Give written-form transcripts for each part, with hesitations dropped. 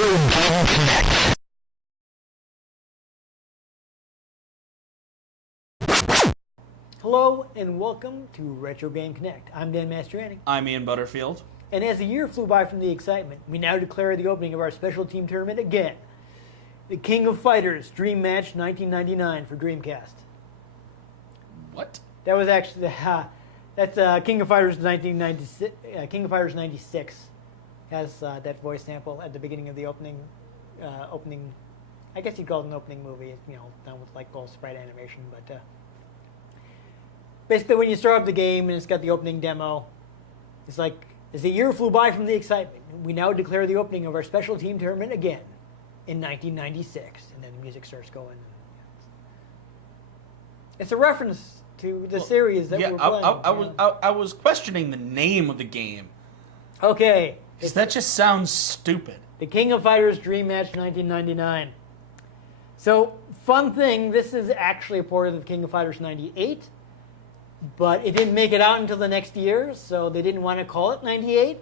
Retro Game Connect. Hello and welcome to Retro Game Connect. I'm Dan Mastriani. I'm Ian Butterfield. And as the year flew by from the excitement, we now declare the opening of our special team tournament again. The King of Fighters Dream Match 1999 for Dreamcast. What? That was actually that's King of Fighters 1996. King of Fighters 96 has that voice sample at the beginning of the opening. I guess you'd call it an opening movie. You know, done with like all sprite animation, but basically when you start up the game and it's got the opening demo, it's like as the year flew by from the excitement, we now declare the opening of our special team tournament again in 1996, and then the music starts going. It's a reference to the series that we're playing. I was questioning the name of the game. Okay. Because that just sounds stupid. The King of Fighters Dream Match 1999. So, fun thing, this is actually a port of the King of Fighters 98, but it didn't make it out until the next year, so they didn't want to call it 98.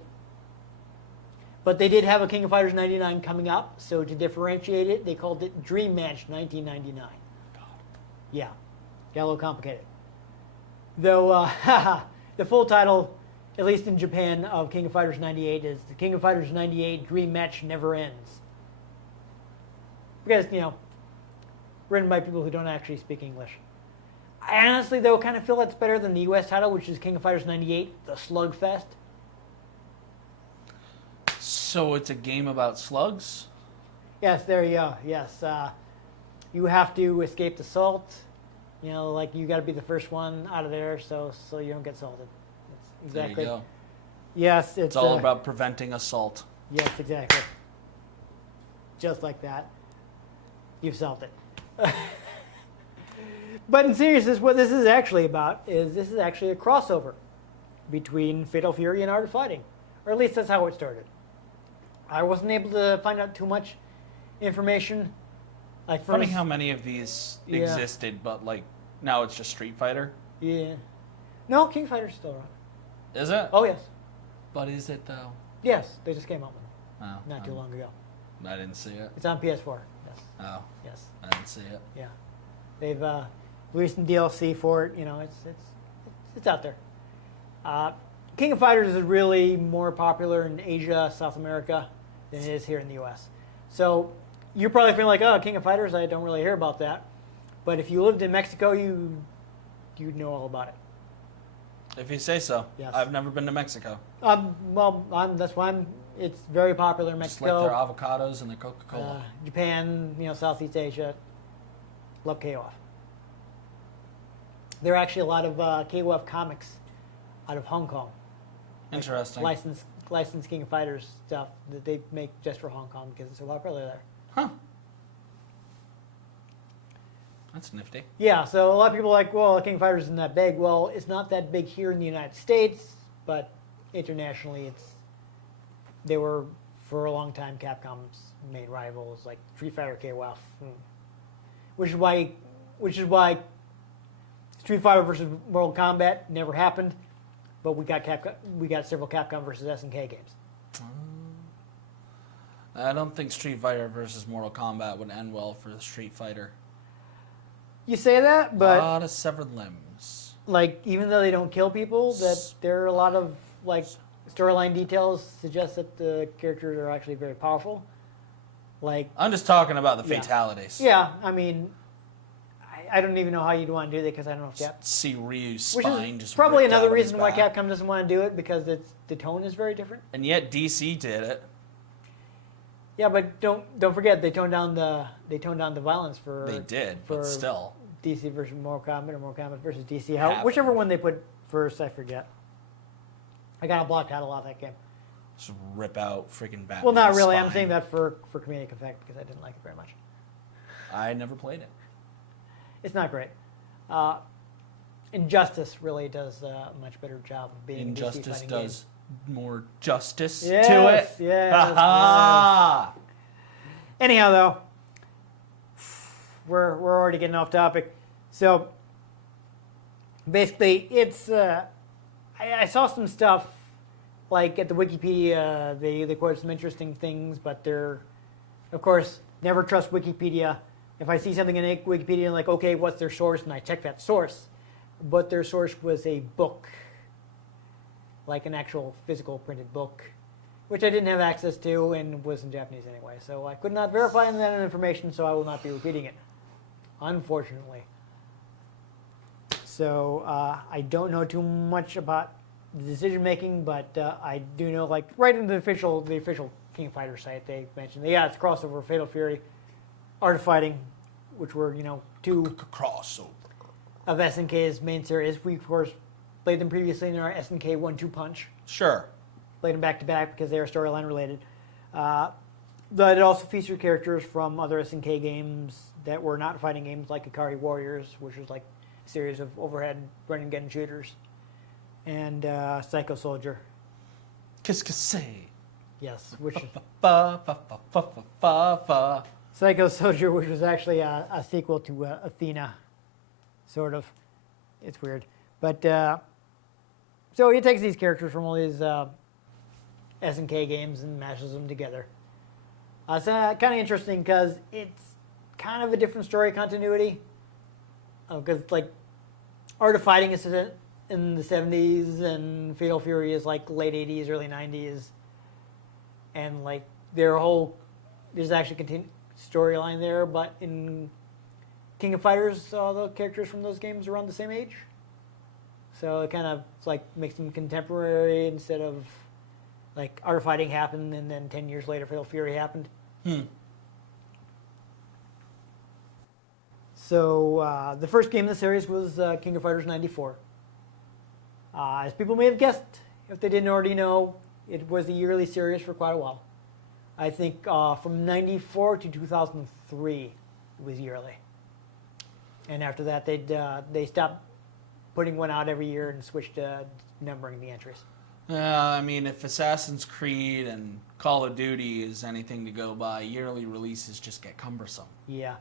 But they did have a King of Fighters 99 coming up, so to differentiate it, they called it Dream Match 1999. God. Yeah, got a little complicated. Though, the full title, at least in Japan, of King of Fighters 98 is the King of Fighters 98 Dream Match Never Ends. Because, you know, written by people who don't actually speak English. I honestly, though, kind of feel that's better than the US title, which is King of Fighters 98, The Slugfest. So it's a game about slugs? Yes, there you go. Yes. You have to escape the salt. You know, like you got to be the first one out of there so you don't get salted. That's exactly. There you go. Yes, It's all about preventing assault. Yes, exactly. Just like that. You've solved it. But in seriousness, what this is actually about is this is actually a crossover between Fatal Fury and Art of Fighting. Or at least that's how it started. I wasn't able to find out too much information. Like Funny how many of these existed, but like now it's just Street Fighter. Yeah. No, King Fighter's still around. Is it? Oh, yes. But is it though? Yes, they just came out with it Oh, not too long ago. I didn't see it. It's on PS4. Yes. Oh, Yes. I didn't see it. Yeah. They've released some DLC for it. You know, it's out there. King of Fighters is really more popular in Asia, South America, than it is here in the U.S. So you're probably feeling like, oh, King of Fighters, I don't really hear about that. But if you lived in Mexico, you'd know all about it. If you say so. Yes. I've never been to Mexico. That's why it's very popular in Just Mexico. like their avocados and their Coca-Cola. Japan, you know, Southeast Asia, love KOF. There are actually a lot of KOF comics out of Hong Kong. Interesting. Licensed King of Fighters stuff that they make just for Hong Kong because it's so popular there. Huh. That's nifty. Yeah, so a lot of people are like, well, King of Fighters isn't that big. Well, it's not that big here in the United States, but internationally they were, for a long time, Capcom's main rivals, like Street Fighter KOF. Which is why Street Fighter versus Mortal Kombat never happened, but we got several Capcom versus SNK games. I don't think Street Fighter versus Mortal Kombat would end well for Street Fighter. You say that, A but lot of severed limbs. like even though they don't kill people, that there are a lot of like storyline details suggest that the characters are actually very powerful. Like I'm just talking about the fatalities. yeah, I mean, I don't even know how you'd want to do that because I don't know if Cap. See Ryu's Which spine is just probably ripped out another of his reason why back. Capcom doesn't want to do it because the tone is very different. And yet DC did it. Yeah, but don't forget they toned down the violence for. They did, for but still. DC versus Mortal Kombat or Mortal Kombat versus DC. Half. Whichever one they put first, I forget. I got blocked out a lot of that game. Just rip out freaking Batman. Well, not really. I'm spine. saying that for comedic effect because I didn't like it very much. I never played it. It's not great. Injustice really does a much better job of being Injustice a DC fighting does more justice Yes, to it. yes, Ha ha! game. Anyhow, though, we're already getting off topic. So basically, it's I saw some stuff like at the Wikipedia. They quote some interesting things, but they're Of course, never trust Wikipedia. If I see something in Wikipedia, I'm like, okay, what's their source? And I check that source. But their source was a book, like an actual physical printed book, which I didn't have access to and was in Japanese anyway. So I could not verify that information, so I will not be repeating it, unfortunately. So I don't know too much about the decision making, but I do know, like, right in the official King of Fighters site, they mentioned, yeah, it's crossover, Fatal Fury, Art of Fighting, which were, two Crossover. of SNK's main series. We, of course, played them previously in our SNK 1-2 Punch. Sure. Played them back to back because they are storyline related. But it also featured characters from other SNK games that were not fighting games, like Ikari Warriors, which was like a series of overhead run-and-gun shooters, and Psycho Soldier. Kiss. Yes, which Psycho Soldier, which was actually a sequel to Athena, sort of. It's weird, but so he takes these characters from all these SNK games and mashes them together. It's kind of interesting because it's kind of a different story continuity. Because like Art of Fighting is in the 70s and Fatal Fury is like late 80s, early 90s, and like there's actually continued storyline there. But in King of Fighters, all the characters from those games are around the same age, so it kind of like makes them contemporary instead of like Art of Fighting happened and then 10 years later Fatal Fury happened. So the first game in the series was King of Fighters 94. As people may have guessed, if they didn't already know, it was a yearly series for quite a while. I think from 94 to 2003 it was yearly. And after that they stopped putting one out every year and switched to numbering the entries. I mean, if Assassin's Creed and Call of Duty is anything to go by, yearly releases just get cumbersome. Yeah.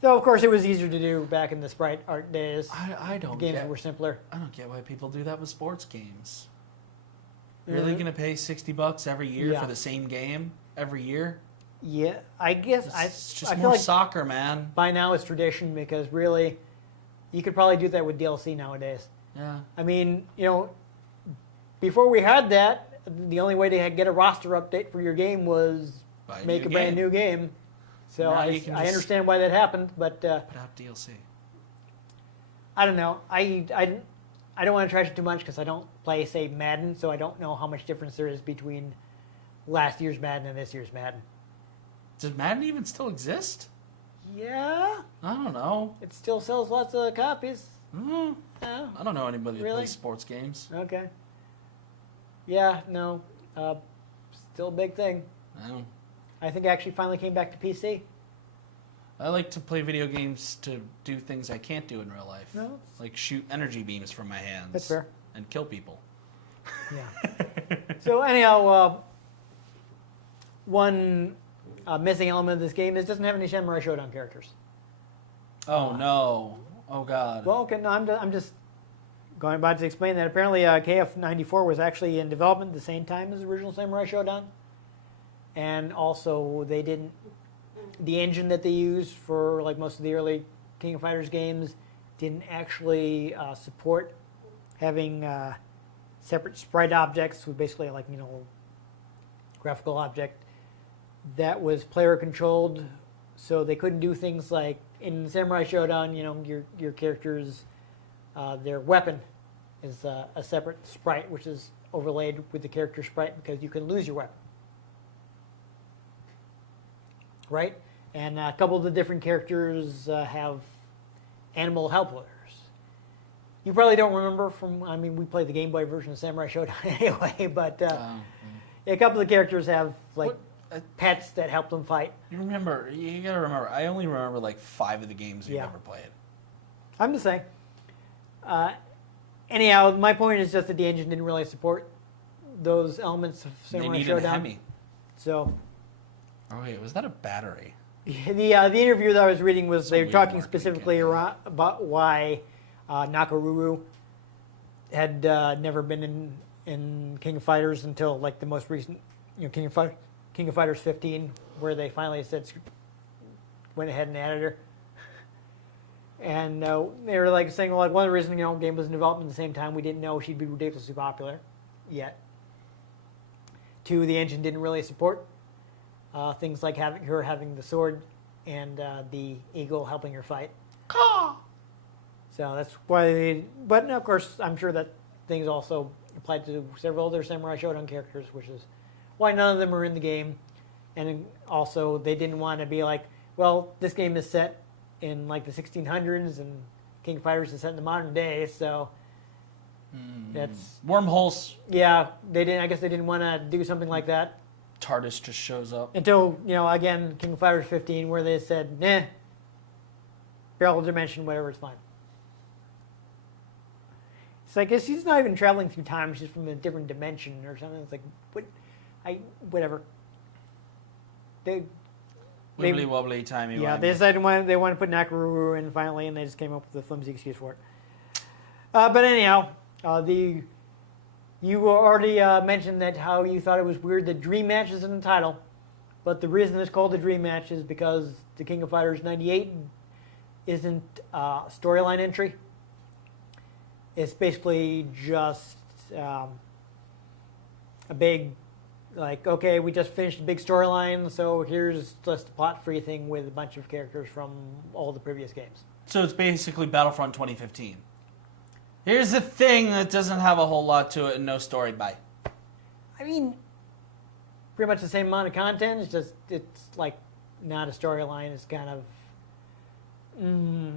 So, of course, it was easier to do back in the sprite art days. I don't The games get, were simpler. I don't get why people do that with sports games. Really going to pay $60 every year for the same game every year? Yeah, I guess It's just I more feel like soccer, man. by now it's tradition because really, you could probably do that with DLC nowadays. Yeah. I mean, before we had that, the only way to get a roster update for your game was make a brand new game. So Now I you can just understand why that happened, but put out DLC. I don't know. I don't want to trash it too much because I don't play, say, Madden, so I don't know how much difference there is between last year's Madden and this year's Madden. Does Madden even still exist? Yeah, I don't know. it still sells lots of copies. Mm, Oh, I don't know anybody that Really? plays sports games. okay. Yeah, no, still a big thing. I don't. I think it actually finally came back to PC. I like to play video games to do things I can't do in real life. No, Like shoot energy beams from my hands. that's fair. And kill people. Yeah. So anyhow, one missing element of this game is it doesn't have any Samurai Showdown characters. Oh no. Oh god. Well, okay, no, I'm just going about to explain that. Apparently, KF94 was actually in development at the same time as the original Samurai Showdown. And also, they didn't. The engine that they used for like most of the early King of Fighters games didn't actually support having separate sprite objects with basically like graphical object that was player controlled. So they couldn't do things like in Samurai Showdown. Your characters, their weapon is a separate sprite, which is overlaid with the character sprite because you can lose your weapon. Right? And a couple of the different characters have animal helpers. You probably don't remember we played the Game Boy version of Samurai Showdown anyway, but a couple of the characters have pets that help them fight. You gotta remember, I only remember like 5 of the games we've ever played. I'm just saying. Anyhow, my point is just that the engine didn't really support those elements of Samurai They need Showdown. a Hemi. So Oh wait, was that a battery? the interview that I was reading was It's a they were weird talking marketing specifically campaign. about why Nakaruru had never been in King of Fighters until like the most recent, King of Fighters 15, where they finally went ahead and added her. And they were like saying, well, like one of the reasons game was in development at the same time, we didn't know she'd be ridiculously popular yet. 2, the engine didn't really support things like her having the sword and the eagle helping her fight. Caw! So that's why but of course, I'm sure that things also applied to several other Samurai Shodown characters, which is why none of them are in the game. And also, they didn't want to be like, well, this game is set in like the 1600s, and King of Fighters is set in the modern day, so that's wormholes. Yeah, they didn't. I guess they didn't want to do something like that TARDIS just shows up until again, King of Fighters 15, where they said, nah, parallel dimension, whatever, it's fine. It's like she's not even traveling through time; she's from a different dimension or something. It's like, whatever. Wibbly wobbly timey wimey. Yeah, they decided they want to put Nakaruru in finally, and they just came up with a flimsy excuse for it. But anyhow, you already mentioned that how you thought it was weird that Dream Match is in the title, but the reason it's called the Dream Match is because the King of Fighters 98 isn't a storyline entry. It's basically just a big, like, okay, we just finished a big storyline, so here's just a plot-free thing with a bunch of characters from all the previous games. So it's basically Battlefront 2015. Here's the thing that doesn't have a whole lot to it and no story. Bye. I mean, pretty much the same amount of content. It's like not a storyline. It's kind of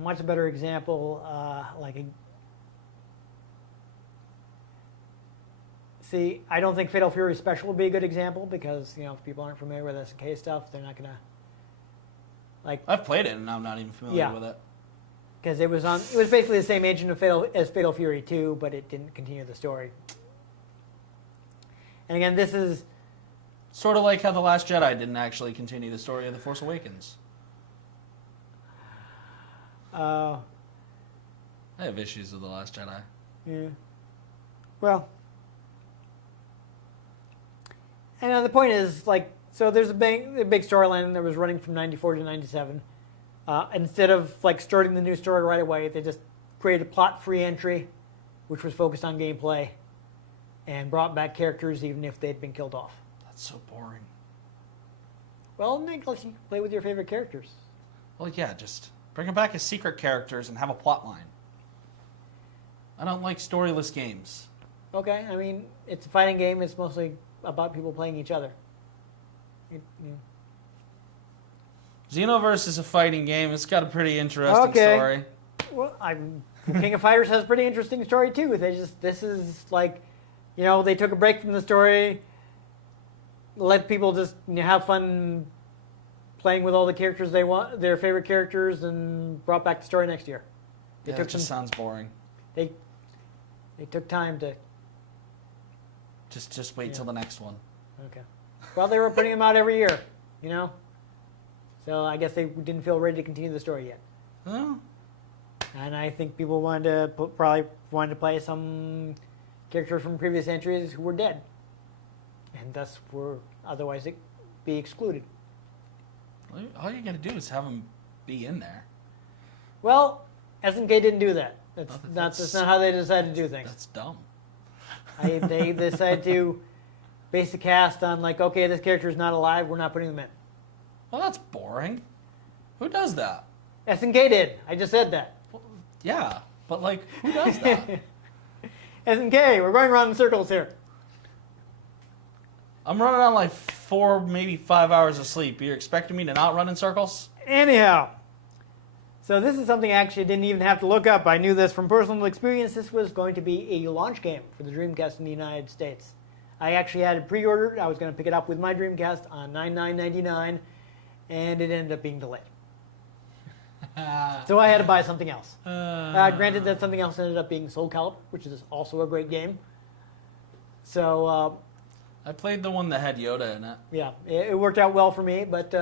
what's a better example? See, I don't think Fatal Fury Special would be a good example because if people aren't familiar with SNK stuff, they're not gonna like. I've played it and I'm not even familiar with it. Because it was basically the same engine as Fatal Fury 2, but it didn't continue the story. And again, this is sort of like how The Last Jedi didn't actually continue the story of The Force Awakens. I have issues with The Last Jedi. Yeah. Well, and the point is, like, so there's a big storyline that was running from 94 to 97. Instead of like starting the new story right away, they just created a plot-free entry, which was focused on gameplay, and brought back characters even if they'd been killed off. That's so boring. Well, Nick lets you play with your favorite characters. Well, yeah, just bring them back as secret characters and have a plot line. I don't like storyless games. Okay, I mean, it's a fighting game. It's mostly about people playing each other. Xenoverse is a fighting game. It's got a pretty interesting story. Well, King of Fighters has a pretty interesting story too. This is like, they took a break from the story, let people just have fun playing with all the characters they want, their favorite characters, and brought back the story next year. It just sounds boring. They took time to. Just wait till the next one. Okay. Well, they were putting them out every year, So I guess they didn't feel ready to continue the story yet. Oh. And I think people probably wanted to play some characters from previous entries who were dead, and thus were otherwise be excluded. All you got to do is have them be in there. Well, SNK didn't do that. That's not how they decided to do things. That's dumb. They decided to base the cast on like, okay, this character is not alive, we're not putting them in. Well, that's boring. Who does that? SNK did. I just said that. Well, yeah, but like, who does that? SNK, we're going around in circles here. I'm running on like 4, maybe 5 hours of sleep. You're expecting me to not run in circles? Anyhow, so this is something I actually didn't even have to look up. I knew this from personal experience. This was going to be a launch game for the Dreamcast in the United States. I actually had it pre-ordered. I was going to pick it up with my Dreamcast on $99.99, and it ended up being delayed. So I had to buy something else. Granted, that something else ended up being Soul Calibur, which is also a great game. So I played the one that had Yoda in it. Yeah, it worked out well for me, but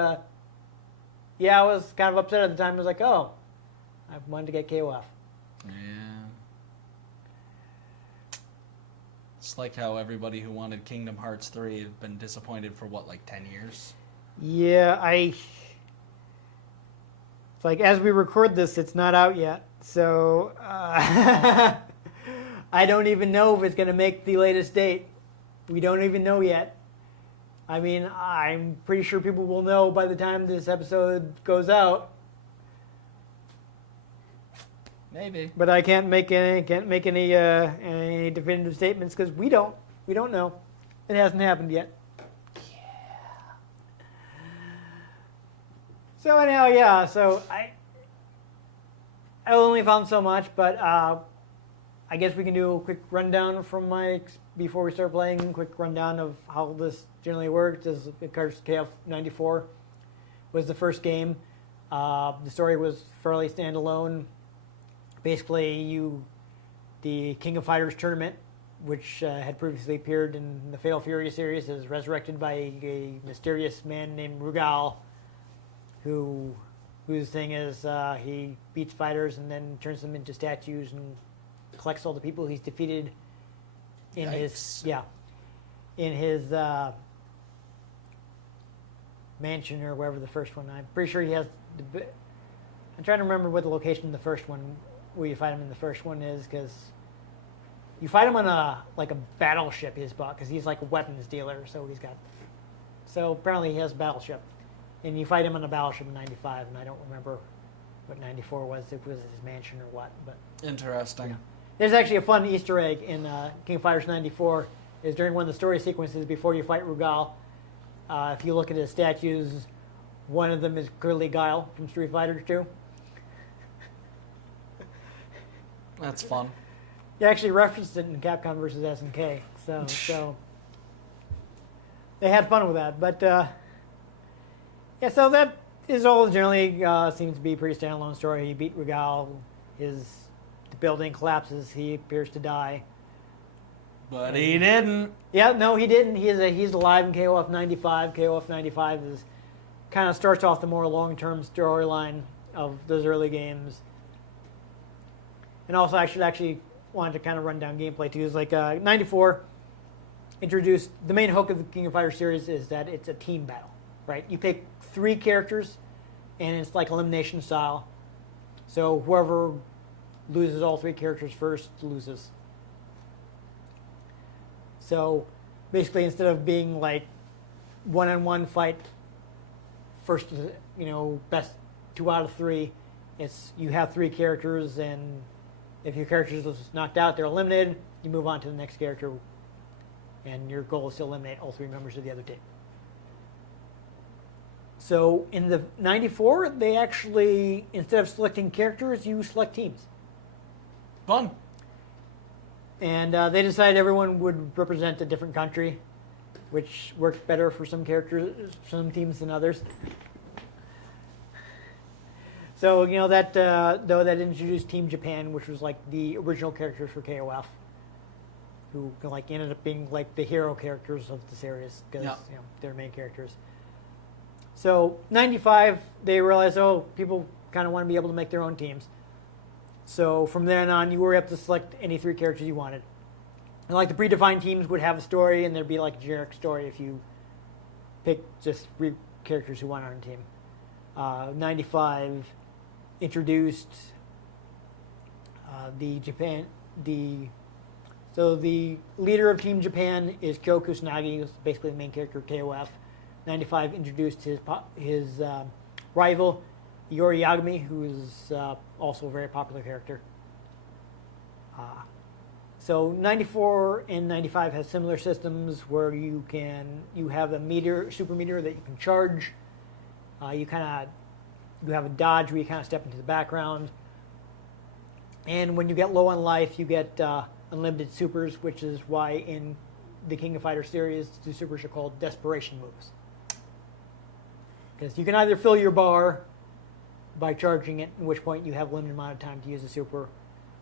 yeah, I was kind of upset at the time. I was like, oh, I wanted to get KOF. Yeah. It's like how everybody who wanted Kingdom Hearts 3 have been disappointed for, 10 years? Yeah, it's like as we record this, it's not out yet. So I don't even know if it's going to make the latest date. We don't even know yet. I mean, I'm pretty sure people will know by the time this episode goes out. Maybe. But I can't make any definitive statements because we don't know. It hasn't happened yet. So anyhow, yeah. So I only found so much, but I guess we can do a quick rundown from before we start playing. A quick rundown of how this generally works. As of course, KF94 was the first game. The story was fairly standalone. Basically, the King of Fighters tournament, which had previously appeared in the Fatal Fury series, is resurrected by a mysterious man named Rugal, whose thing is he beats fighters and then turns them into statues and collects all the people he's defeated in his mansion or wherever the first one. I'm pretty sure he has. I'm trying to remember what the location of the first one, where you fight him in the first one is, because you fight him on a battleship he's bought, because he's like a weapons dealer. So apparently he has a battleship. And you fight him on a battleship in 95, and I don't remember what 94 was, if it was his mansion or what. But interesting. Yeah. There's actually a fun Easter egg in King of Fighters 94, is during one of the story sequences before you fight Rugal. If you look at his statues, one of them is clearly Guile from Street Fighter 2. That's fun. They actually referenced it in Capcom versus SNK, so they had fun with that. But yeah, so that is all generally seems to be a pretty standalone story. He beat Rugal, the building collapses, he appears to die. But he didn't. Yeah, no, he didn't. He's alive in KOF 95. KOF 95 is kind of starts off the more long-term storyline of those early games. And also, I should actually wanted to kind of run down gameplay too. Is like 94 introduced the main hook of the King of Fighters series is that it's a team battle, right? You pick 3 characters, and it's like elimination style. So whoever loses all 3 characters first loses. So basically, instead of being like one-on-one fight, first, best 2 out of 3, it's you have 3 characters, and if your character is knocked out, they're eliminated. You move on to the next character, and your goal is to eliminate all 3 members of the other team. So in the 94, they actually, instead of selecting characters, you select teams. Fun. And they decided everyone would represent a different country, which worked better for some characters, some teams than others. So, that introduced Team Japan, which was like the original characters for KOF, who ended up being like the hero characters of the series, because they're main characters. So 95, they realized, people kind of want to be able to make their own teams. So from then on, you were able to select any 3 characters you wanted. And like the predefined teams would have a story, and there'd be like a generic story if you picked just 3 characters who want on a team. 95 introduced so the leader of Team Japan is Kyo Kusanagi, who's basically the main character of KOF. 95 introduced his rival, Iori Yagami, who is also a very popular character. So 94 and 95 has similar systems where you have a super meter that you can charge. You have a dodge where you kind of step into the background. And when you get low on life, you get unlimited supers, which is why in the King of Fighters series, the supers are called desperation moves. Because you can either fill your bar by charging it, at which point you have a limited amount of time to use a super,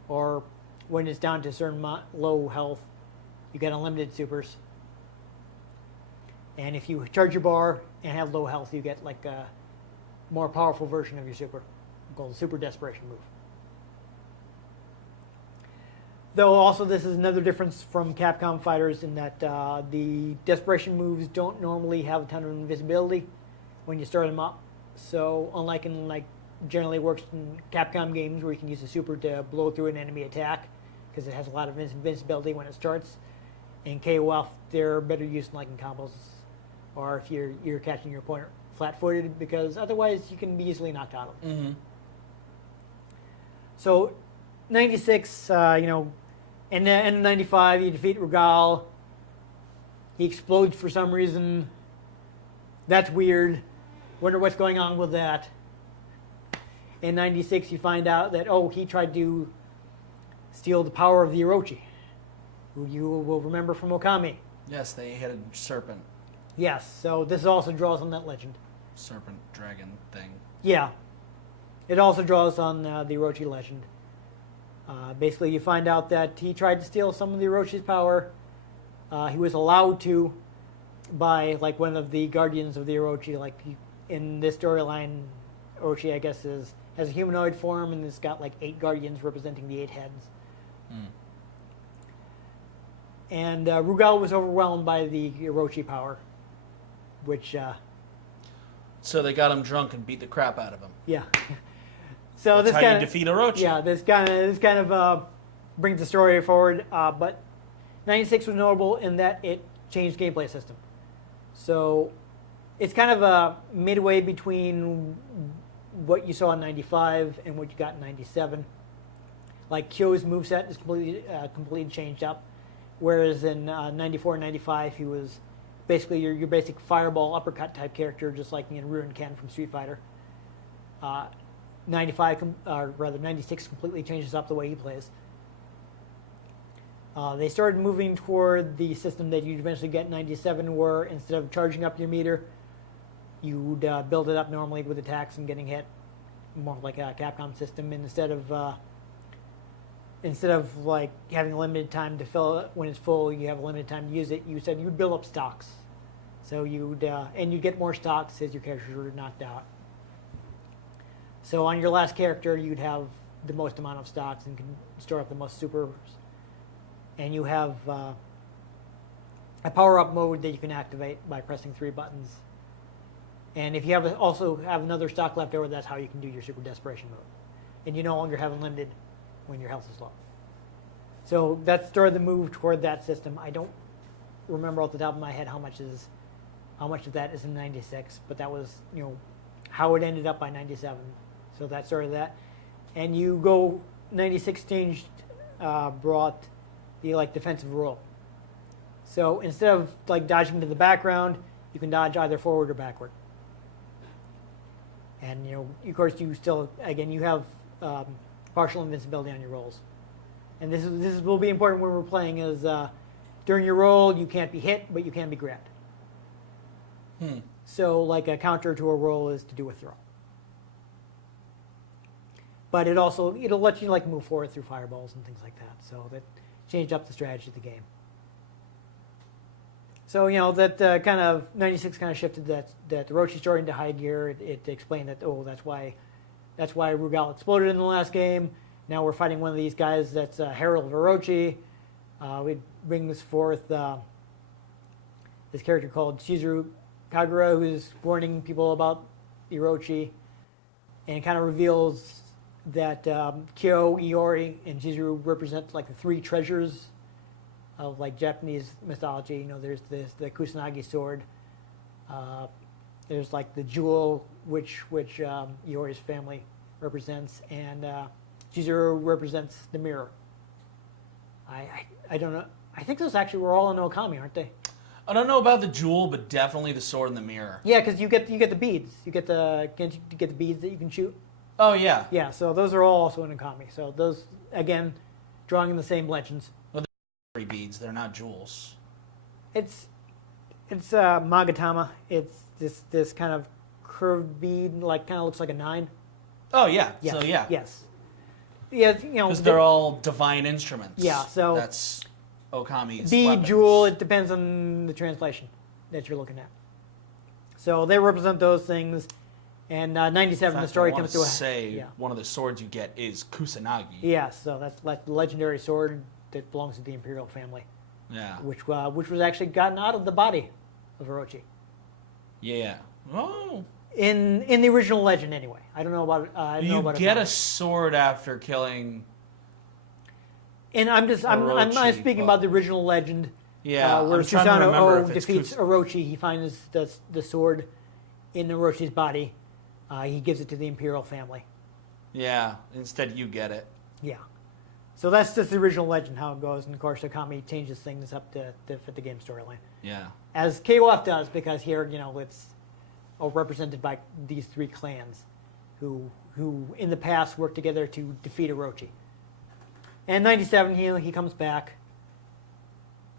or when it's down to a certain low health, you get unlimited supers. And if you charge your bar and have low health, you get like a more powerful version of your super, called the super desperation move. Though also this is another difference from Capcom fighters in that the desperation moves don't normally have a ton of invisibility. when you start them up. So unlike in generally works in Capcom games where you can use the super to blow through an enemy attack because it has a lot of invincibility when it starts. In KOF, they're better used in combos, or if you're catching your opponent flat-footed, because otherwise you can be easily knocked out of them. Mm-hmm. So, 96, and then 95, you defeat Rugal. He explodes for some reason. That's weird. Wonder what's going on with that. In 96, you find out that, he tried to steal the power of the Orochi, who you will remember from Okami. Yes, they hit a serpent. Yes, so this also draws on that legend. Serpent dragon thing. Yeah. It also draws on the Orochi legend. Basically, you find out that he tried to steal some of the Orochi's power. He was allowed to by one of the guardians of the Orochi. In this storyline, Orochi, I guess, has a humanoid form and it's got 8 guardians representing the 8 heads. And Rugal was overwhelmed by the Orochi power, which... so they got him drunk and beat the crap out of him. Yeah. So That's this how kind you defeat Orochi. Yeah, this kind of brings the story forward. But 96 was notable in that it changed gameplay system. So it's kind of a midway between what you saw in 95 and what you got in 97. Kyo's moveset is completely changed up, whereas in 94 and 95 he was basically your basic fireball uppercut type character, just like in Ruin Ken from Street Fighter. 96 completely changes up the way he plays. They started moving toward the system that you'd eventually get in 97, where instead of charging up your meter, you'd build it up normally with attacks and getting hit, more like a Capcom system. And instead of having a limited time to fill it when it's full, you have a limited time to use it. You said you'd build up stocks, so you'd get more stocks as your characters were knocked out. So on your last character, you'd have the most amount of stocks and can store up the most supers. And you have a power-up mode that you can activate by pressing 3 buttons. And if you also have another stock left over, that's how you can do your Super Desperation mode. And you no longer have unlimited when your health is low. So that started the move toward that system. I don't remember off the top of my head how much of that is in 96, but that was how it ended up by 97. So that started that. And 96 changed, brought the defensive rule. So instead of dodging to the background, you can dodge either forward or backward. And of course you still you have partial invincibility on your rolls. And this will be important when we're playing is during your roll you can't be hit, but you can be grabbed. So a counter to a roll is to do a throw. But it'll let you move forward through fireballs and things like that. So that changed up the strategy of the game. So that kind of 96 kind of shifted that the Orochi story into high gear. It explained that that's why Rugal exploded in the last game. Now we're fighting one of these guys that's Herald of Orochi. It brings forth this character called Chizuru Kagura, who's warning people about Orochi, and it kind of reveals that Kyo, Iori, and Chizuru represent the 3 treasures of Japanese mythology. There's the Kusanagi sword. There's the jewel which Iori's family represents, and Chizuru represents the mirror. I don't know. I think those actually were all in Okami, aren't they? I don't know about the jewel, but definitely the sword and the mirror. Yeah, because you get the beads. You get the beads that you can shoot. Oh yeah. Yeah, so those are all also in Okami. So those again, drawing in the same legends. Well, they're beads. They're not jewels. It's Magatama. It's this kind of curved bead, kind of looks like a 9. Oh yeah. Yes. So yeah. Yes. Yeah, because they're all divine instruments. Yeah. So that's Okami's bead, weapons. jewel. It depends on the translation that you're looking at. So they represent those things. And 97, fact, the story I comes to a... say one of the swords you get is Kusanagi. Yeah, so that's the legendary sword that belongs to the Imperial family. Yeah. Which was actually gotten out of the body of Orochi. Yeah. Oh. In the original Legend, anyway. I don't know about. I don't know about you get it now. a sword after killing. And I'm not speaking about the original Legend. Yeah, where I'm trying to remember Susanoo if it's defeats Orochi. He finds the sword in Orochi's body. He gives it to the Imperial family. Yeah, instead you get it. Yeah. So that's just the original Legend, how it goes. And of course, Okami changes things up to fit the game storyline. Yeah. As KOF does, because here, it's all represented by these three clans who in the past worked together to defeat Orochi. And 97, he comes back.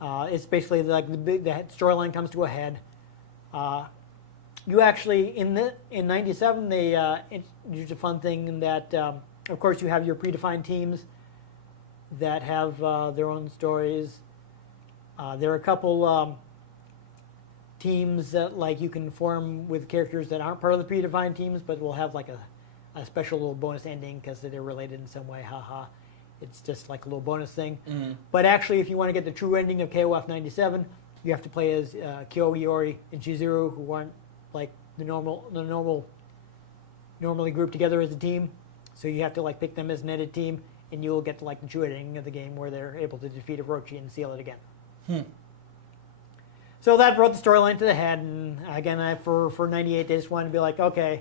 It's basically like the storyline comes to a head. You actually, in 97, they introduced a fun thing in that, of course, you have your predefined teams that have their own stories. There are a couple teams that you can form with characters that aren't part of the predefined teams, but will have a special little bonus ending because they're related in some way. Haha. It's just like a little bonus thing. Mm-hmm. But actually, if you want to get the true ending of KOF 97, you have to play as Kyo, Iori, and Chizuru, who aren't like the normally grouped together as a team. So you have to pick them as an edit team, and you'll get the true ending of the game where they're able to defeat Orochi and seal it again. So that brought the storyline to the head, and again, for 98, they just wanted to be like, okay,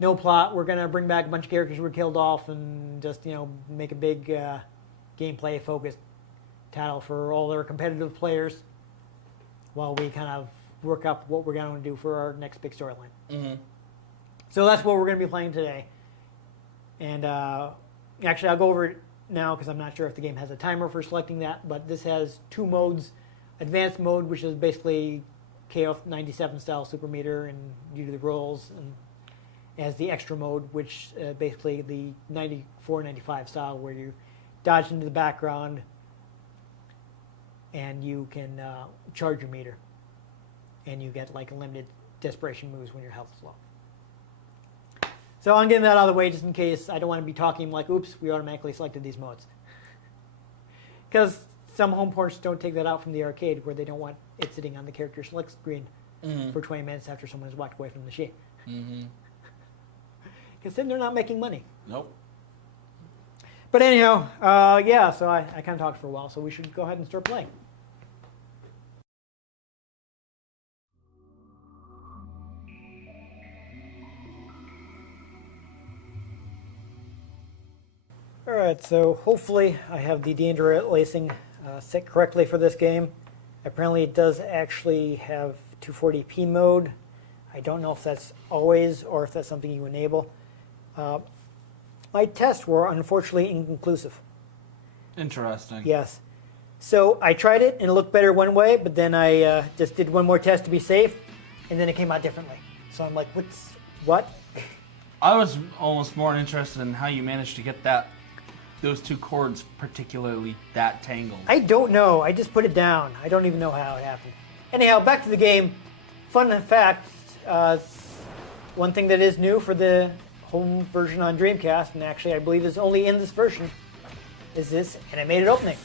no plot. We're gonna bring back a bunch of characters who were killed off, and just make a big gameplay focused title for all their competitive players, while we kind of work up what we're going to do for our next big storyline. Mm-hmm. So that's what we're going to be playing today. And actually, I'll go over it now because I'm not sure if the game has a timer for selecting that. But this has two modes: advanced mode, which is basically KOF 97 style super meter, and you do the rolls, and as the extra mode, which basically the 94, 95 style, where you dodge into the background and you can charge your meter, and you get limited desperation moves when your health is low. So I'm getting that out of the way just in case I don't want to be talking oops, we automatically selected these modes. Because some home ports don't take that out from the arcade, where they don't want it sitting on the character select screen for 20 minutes after someone has walked away from the machine. Mm-hmm. Because then they're not making money. Nope. But anyhow, so I kind of talked for a while, so we should go ahead and start playing. Alright, so hopefully I have the deinterlacing set correctly for this game. Apparently it does actually have 240p mode. I don't know if that's always or if that's something you enable. My tests were unfortunately inconclusive. Interesting. Yes. So I tried it and it looked better one way, but then I just did one more test to be safe, and then it came out differently. So I'm like, what? I was almost more interested in how you managed to get those two chords particularly that tangled. I don't know. I just put it down. I don't even know how it happened. Anyhow, back to the game. Fun fact, one thing that is new for the home version on Dreamcast, and actually I believe is only in this version, is this animated opening.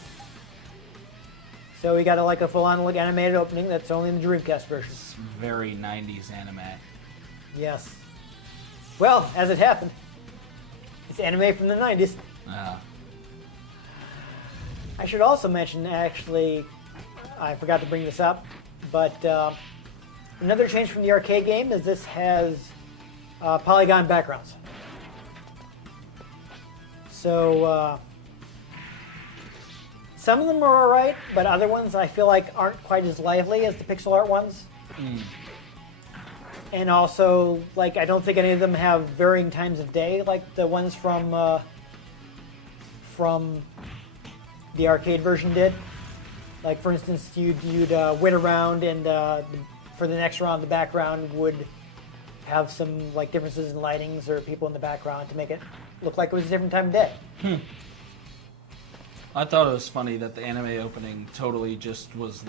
So we got a full-on animated opening that's only in the Dreamcast version. It's very 90s anime. Yes. Well, as it happened, it's anime from the 90s. I should also mention, actually, I forgot to bring this up, but another change from the arcade game is this has polygon backgrounds. So some of them are alright, but other ones I feel like aren't quite as lively as the pixel art ones. And also, I don't think any of them have varying times of day like the ones from the arcade version did. Like, for instance, you'd wait around, and for the next round, the background would have some differences in lightings or people in the background to make it look like it was a different time of day. I thought it was funny that the anime opening totally just was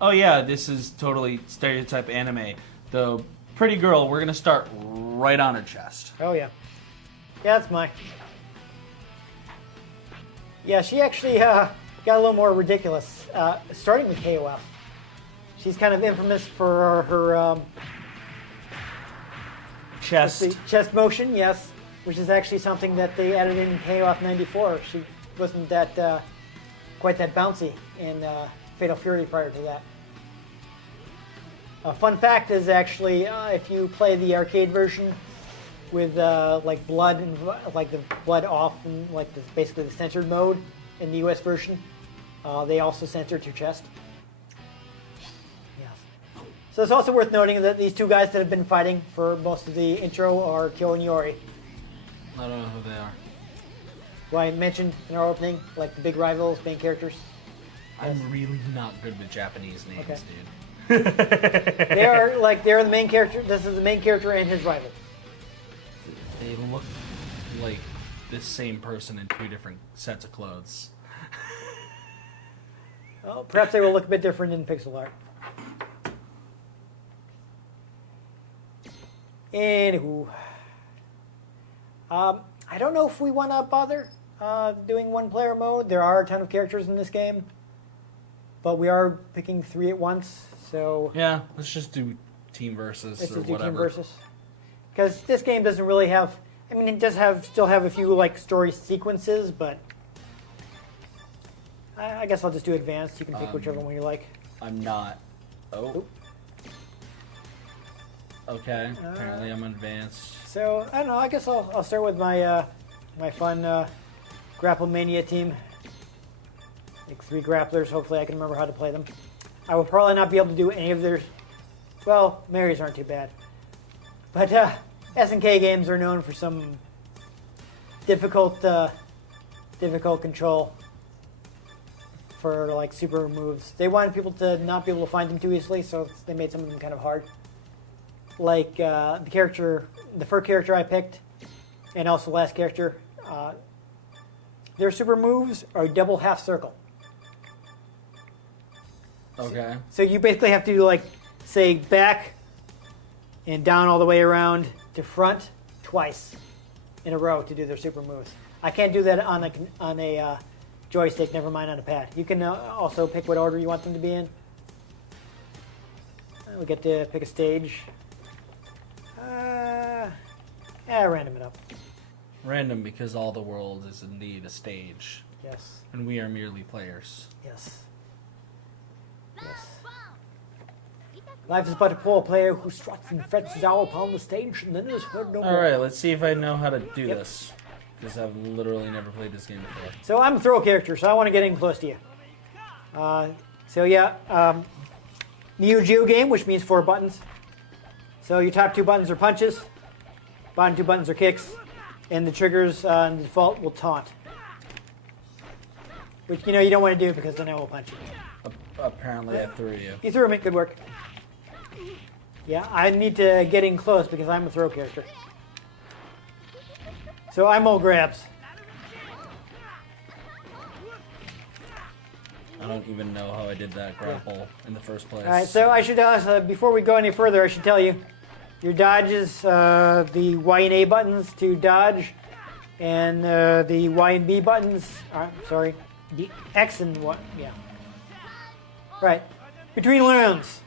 oh yeah, this is totally stereotype anime. The pretty girl, we're going to start right on her chest. Oh, yeah. Yeah, that's mine. Yeah, she actually got a little more ridiculous, starting with KOF. She's kind of infamous for her chest. The chest motion, yes, which is actually something that they added in KOF 94. She wasn't that quite that bouncy in Fatal Fury prior to that. A fun fact is actually if you play the arcade version with like blood and like the blood off and like basically the censored mode in the US version, they also censored your chest. Yes. So it's also worth noting that these two guys that have been fighting for most of the intro are Kyo and Yori, I don't know who they are. who I mentioned in our opening, like the big rivals, main characters. I'm really not good with Japanese names, Okay. dude. They're the main character. This is the main character and his rival. They look like the same person in two different sets of clothes. Well, perhaps they will look a bit different in pixel art. Anywho, I don't know if we want to bother doing one-player mode. There are a ton of characters in this game, but we are picking 3 at once. So Yeah, let's just do team versus let's or just do whatever. team versus. Because this game doesn't really have. I mean, it does still have a few like story sequences, but I guess I'll just do advanced. You can pick whichever one you like. I'm not. Oh. Oop. Okay. Apparently, I'm advanced. So I don't know. I guess I'll start with my my fun Grapple Mania team. Like 3 grapplers. Hopefully, I can remember how to play them. I will probably not be able to do any of their. Well, Marys aren't too bad, but SNK games are known for some difficult control for like super moves. They wanted people to not be able to find them too easily, so they made some of them kind of hard. Like the first character I picked, and also the last character, their super moves are double half circle. Okay. So you basically have to do like, say, back and down all the way around to front twice in a row to do their super moves. I can't do that on a joystick. Never mind on a pad. You can also pick what order you want them to be in. We get to pick a stage. Random it up. Random because all the world is indeed a stage, Yes. and we are merely players. Yes. Yes. Life is but a poor player who struts and frets his hour upon the stage and then is heard no more. All right, let's see if I know how to do Yep. this, because I've literally never played this game before. So I'm a throw character, so I want to get in close to you. Neo Geo game, which means 4 buttons. So your top 2 buttons are punches, bottom 2 buttons are kicks, and the triggers on the default will taunt. Which you don't want to do because then I will punch you. Apparently, I threw you. You threw me, good work. Yeah, I need to get in close because I'm a throw character. So I'm all grabs. I don't even know how I did that grapple in the first place. All right, so I should, before we go any further, I should tell you, your dodges, the Y and A buttons to dodge, and the Y and B buttons, the X and what, yeah. Right, between rounds,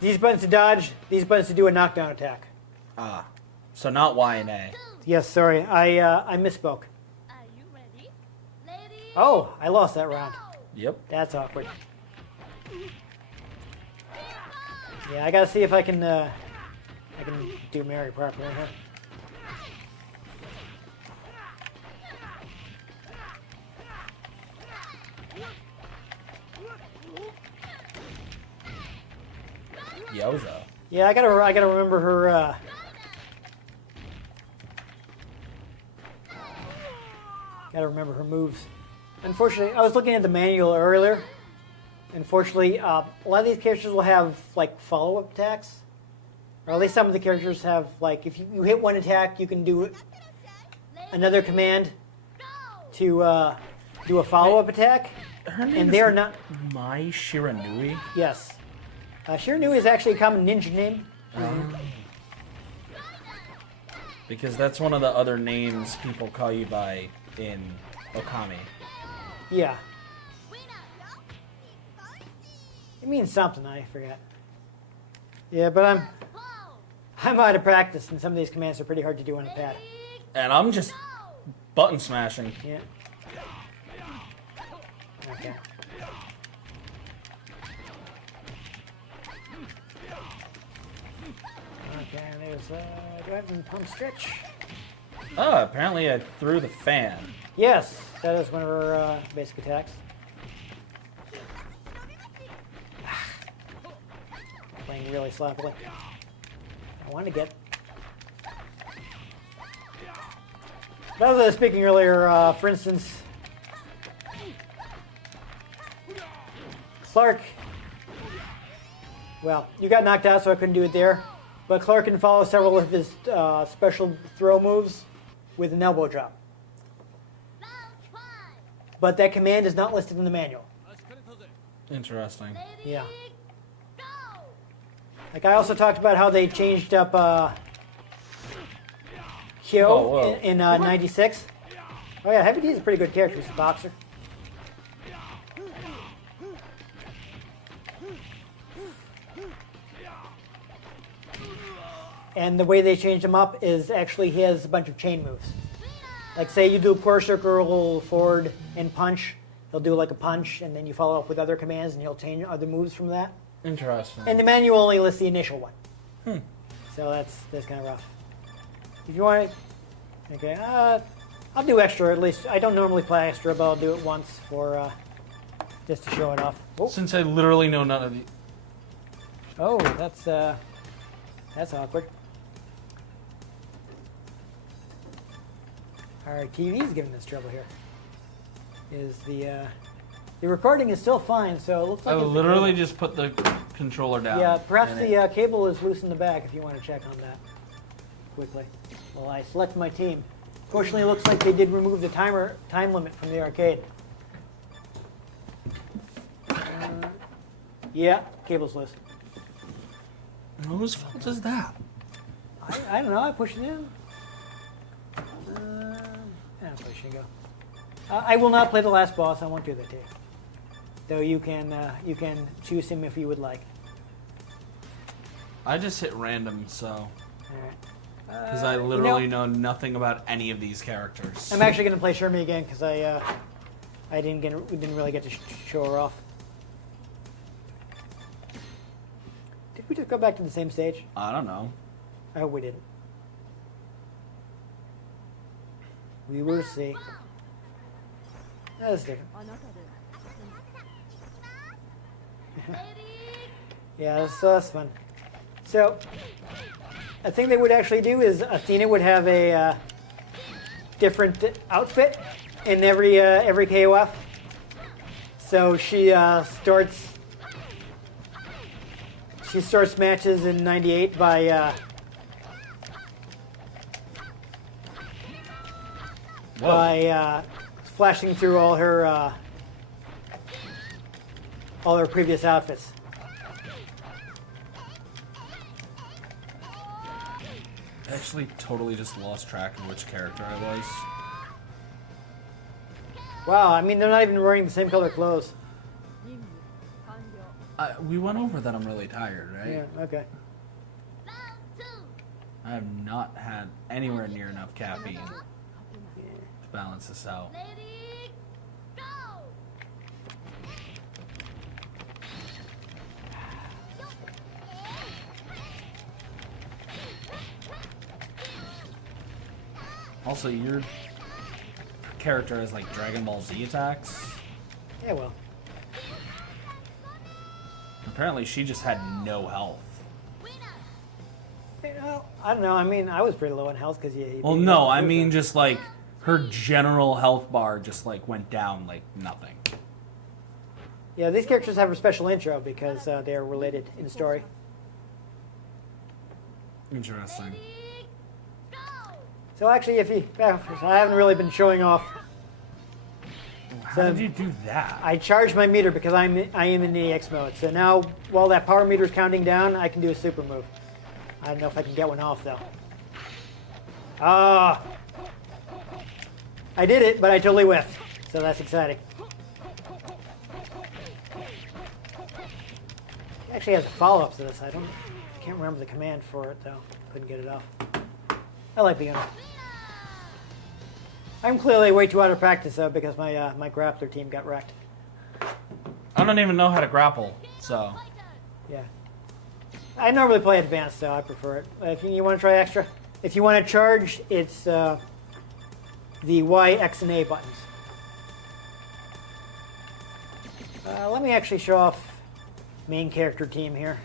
these buttons to dodge, these buttons to do a knockdown attack. Ah, so not Y and A. Yes, sorry, I misspoke. Are you ready? Lady? Oh, I lost that round. Yep. That's awkward. Yeah, I gotta see if I can do Mary properly here. Yoza. Yeah, I gotta remember her. Gotta remember her moves. Unfortunately, I was looking at the manual earlier. Unfortunately, a lot of these characters will have like follow-up attacks, or at least some of the characters have like if you hit one attack, you can do another command to do a follow-up attack, Her name and is they are not. Mai Shiranui. Yes, Shiranui is actually a common ninja name. Because that's one of the other names people call you by in Okami. Yeah. It means something, I forget. Yeah, but I'm out of practice, and some of these commands are pretty hard to do on a pad. And I'm just button smashing. Yeah. Okay. Okay, and there's go ahead and pump stretch. Oh, apparently I threw the fan. Yes, that is one of her basic attacks. Playing really sloppily. I want to get. As I was speaking earlier, for instance, Clark. Well, you got knocked out, so I couldn't do it there. But Clark can follow several of his special throw moves with an elbow drop. But that command is not listed in the manual. Interesting. Yeah. Like I also talked about how they changed up Hyo in '96. Oh yeah, Heavy D is a pretty good character. He's a boxer. And the way they changed him up is actually he has a bunch of chain moves. Like say you do core circle forward and punch, he'll do like a punch, and then you follow up with other commands, and he'll change other moves from that. Interesting. And the manual only lists the initial one. So that's kind of rough. If you want to, okay, I'll do extra at least. I don't normally play extra, but I'll do it once for just to show it off. Oh, Since I literally know none of the... oh that's awkward. Our TV's giving us trouble here. Is the recording is still fine, so it looks like I it's literally just put the controller down. yeah, perhaps and the cable is loose in the back if you want to check on that quickly. Well, I select my team. Fortunately, it looks like they did remove the time limit from the arcade. Yeah, cable's loose. Whose fault is that? I don't know. I pushed it in. That's where it should go. I will not play the last boss. I won't do that to you. Though you can choose him if you would like. I just hit random, so... All right. Because I literally know nothing about any of these characters. I'm actually going to play Shermie again because we didn't really get to show her off. Did we just go back to the same stage? I don't know. I hope we didn't. We will see. That's different. Yeah, that's fun. So, a thing they would actually do is Athena would have a different outfit in every KOF. So she starts matches in '98 by flashing through all her previous outfits. I actually totally just lost track of which character I was. Wow, I mean, they're not even wearing the same color clothes. We went over that I'm really tired, right? Yeah, okay. I have not had anywhere near enough caffeine to balance this out. Also, your character has like Dragon Ball Z attacks. Yeah, well. Apparently, she just had no health. Well, I don't know. I mean, I was pretty low in health because you. Well, no, I mean just like her general health bar just like went down like nothing. Yeah, these characters have a special intro because they are related in story. Interesting. So actually, I haven't really been showing off. How did you do that? I charged my meter because I am in the EX mode. So now, while that power meter is counting down, I can do a super move. I don't know if I can get one off though. Ah, I did it, but I totally whiffed. So that's exciting. It actually has a follow-up to this. I can't remember the command for it though. Couldn't get it off. I like the Uno. I'm clearly way too out of practice though because my grappler team got wrecked. I don't even know how to grapple, so. Yeah. I normally play advanced, so I prefer it. If you want to try extra, if you want to charge, it's the Y, X, and A buttons. Let me actually show off main character team here.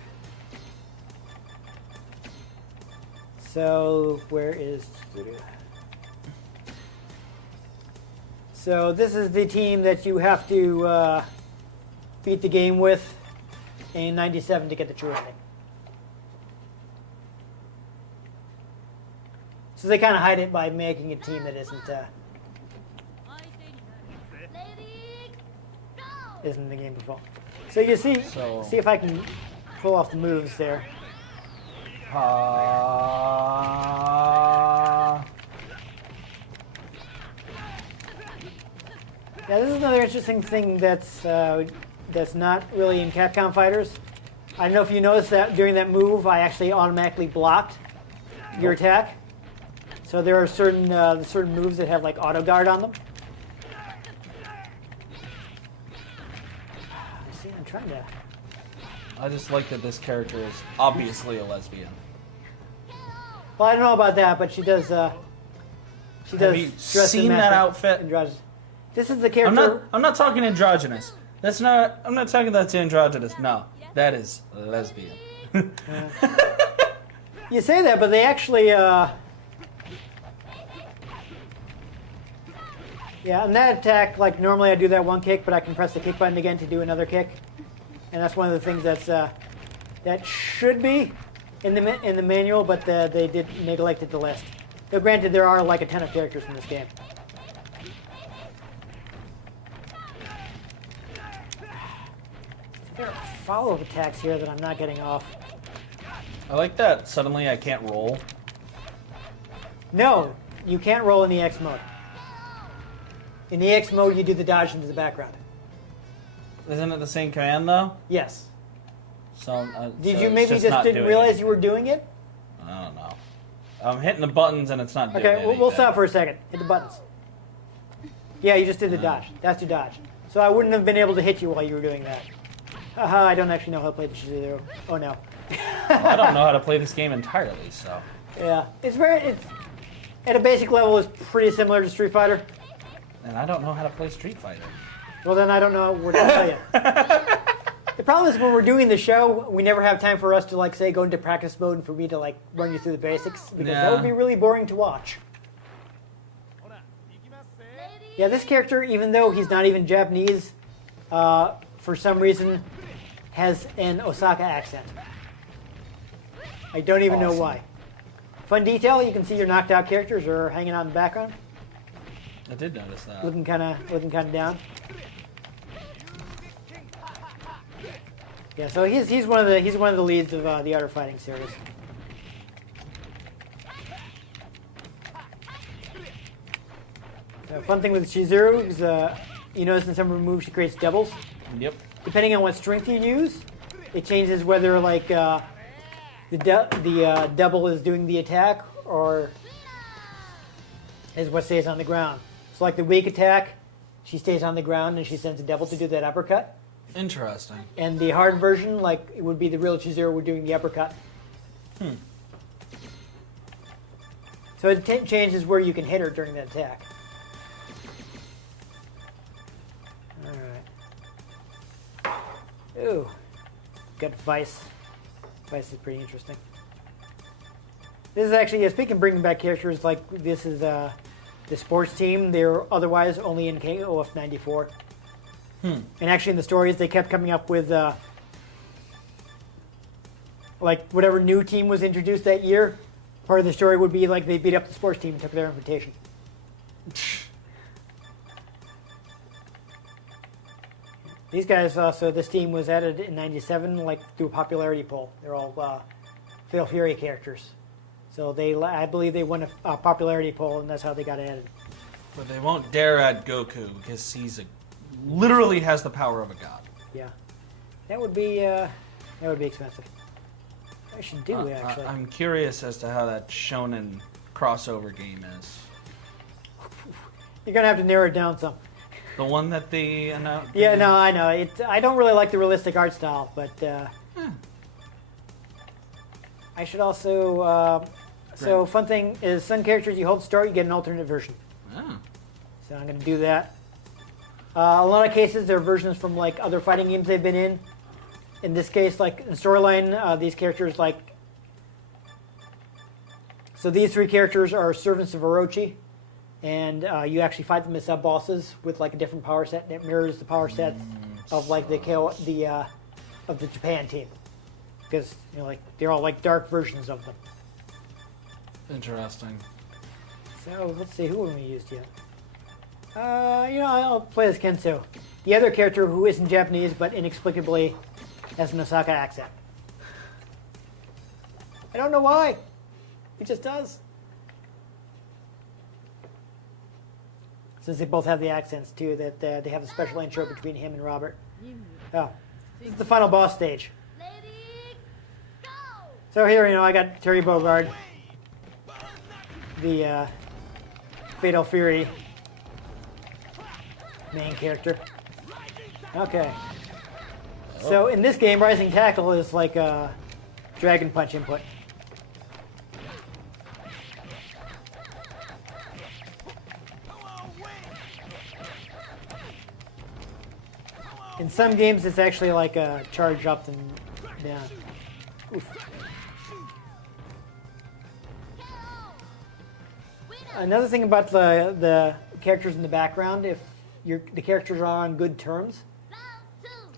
So where is? So this is the team that you have to beat the game with in 97 to get the true ending. So they kind of hide it by making a team that isn't in the game before. So you see if I can pull off the moves there. Yeah, this is another interesting thing that's not really in Capcom Fighters. I don't know if you noticed that during that move, I actually automatically blocked your attack. So there are certain moves that have like auto guard on them. See, I'm trying to. I just like that this character is obviously a lesbian. Well, I don't know about that, but she does. She does. Have you dress seen in that outfit? Androgynous. This is the character. I'm not talking androgynous. That's not. I'm not talking that's androgynous. No, that is lesbian. You say that, but they actually. Yeah, on that attack, like normally I do that one kick, but I can press the kick button again to do another kick, and that's one of the things that should be in the manual, but they did neglected the list. Though granted, there are like a ton of characters in this game. There are follow-up attacks here that I'm not getting off. I like that. Suddenly I can't roll. No, you can't roll in the X mode. In the X mode, you do the dodge into the background. Isn't it the same command though? Yes. So Did so you it's maybe just didn't realize you were doing it? I don't know. I'm hitting the buttons and it's not doing Okay, anything. we'll stop for a second. Hit the buttons. Yeah, you just did the dodge. That's your dodge. So I wouldn't have been able to hit you while you were doing that. Haha, I don't actually know how to play the Shizuru. Oh no. Well, I don't know how to play this game entirely, so. Yeah, it's at a basic level, it's pretty similar to Street Fighter. And I don't know how to play Street Fighter. Well, then I don't know what to tell you. The problem is when we're doing the show, we never have time for us to like say go into practice mode and for me to like run you through the basics because that would be really boring to watch. Yeah, this character, even though he's not even Japanese, for some reason has an Osaka accent. I don't even know why. Fun detail, you can see your knocked out characters are hanging out in the background. I did notice that. Looking kind of down. Yeah, so he's one of the leads of the Art of Fighting series. So fun thing with Shizuru is you notice in some of her moves she creates doubles. Yep. Depending on what strength you use, it changes whether like the double is doing the attack or is what stays on the ground. So like the weak attack, she stays on the ground and she sends a double to do that uppercut. Interesting. And the hard version, like it would be the real Chizuru, would doing the uppercut. So it changes where you can hit her during that attack. All right. Ooh, got Vice. Vice is pretty interesting. This is actually, speaking of bringing back characters, like this is the sports team. They're otherwise only in KOF 94. And actually in the stories, they kept coming up with like whatever new team was introduced that year. Part of the story would be like they beat up the sports team and took their invitation. These guys also, this team was added in 97 like through a popularity poll. They're all Fatal Fury characters. So I believe they won a popularity poll and that's how they got added. But they won't dare add Goku because he's literally has the power of a god. Yeah. That would be expensive. I should do actually. I'm curious as to how that shonen crossover game is. You're gonna have to narrow it down some. The one that they announced. Yeah, no, I know. I don't really like the realistic art style, but I should also. So fun thing is, some characters you hold start, you get an alternate version. Oh. So I'm gonna do that. A lot of cases, there are versions from like other fighting games they've been in. In this case, like in storyline, these characters like. So these three characters are servants of Orochi, and you actually fight them as sub bosses with like a different power set that mirrors the power sets of like of the Japan team, because like they're all like dark versions of them. Interesting. So let's see, who haven't we used yet? I'll play as Kenso, the other character who isn't Japanese but inexplicably has an Osaka accent. I don't know why. He just does. Since they both have the accents too, that they have a special intro between him and Robert. Oh, this is the final boss stage. Lady, go! So here, I got Terry Bogard, the Fatal Fury main character. Okay. So in this game, Rising Tackle is like a Dragon Punch input. In some games, it's actually like a charge up and down. Oof. Another thing about the characters in the background, if the characters are on good terms,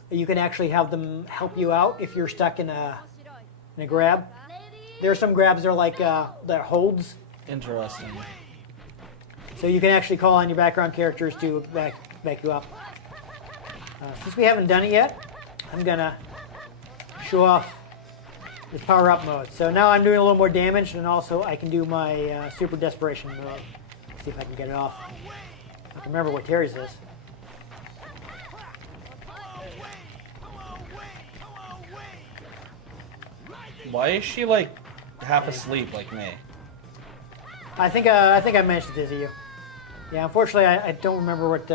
you can actually have them help you out if you're stuck in a grab. There are some grabs that are like that holds. Interesting. So you can actually call on your background characters to back you up. Since we haven't done it yet, I'm gonna show off this power up mode. So now I'm doing a little more damage, and also I can do my super desperation mode. See if I can get it off. I can remember what Terry's is. Why is she like half asleep like me? I think I managed to dizzy you. Yeah, unfortunately I don't remember what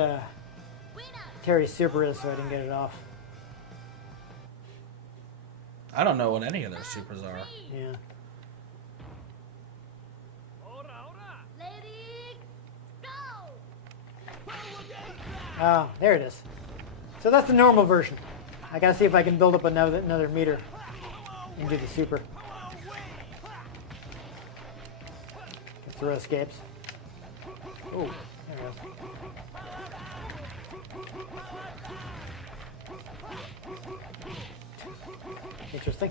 Terry's super is, so I didn't get it off. I don't know what any of their supers are. Yeah. Lady, go! Oh, there it is. So that's the normal version. I gotta see if I can build up another meter and do the super. Throw escapes. Oh, there it goes. Interesting.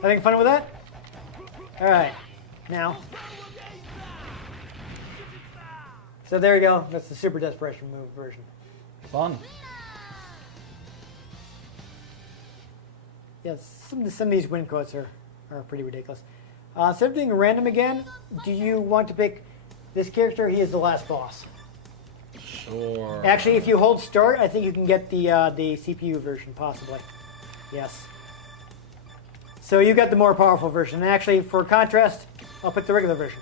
Having fun with that? Alright, now. So there you go. That's the super desperation move version. Fun. Yes, some of these win quotes are pretty ridiculous. Instead of doing random again, do you want to pick this character? He is the last boss. Sure. Actually, if you hold start, I think you can get the CPU version, possibly. Yes. So you got the more powerful version. And actually, for contrast, I'll pick the regular version.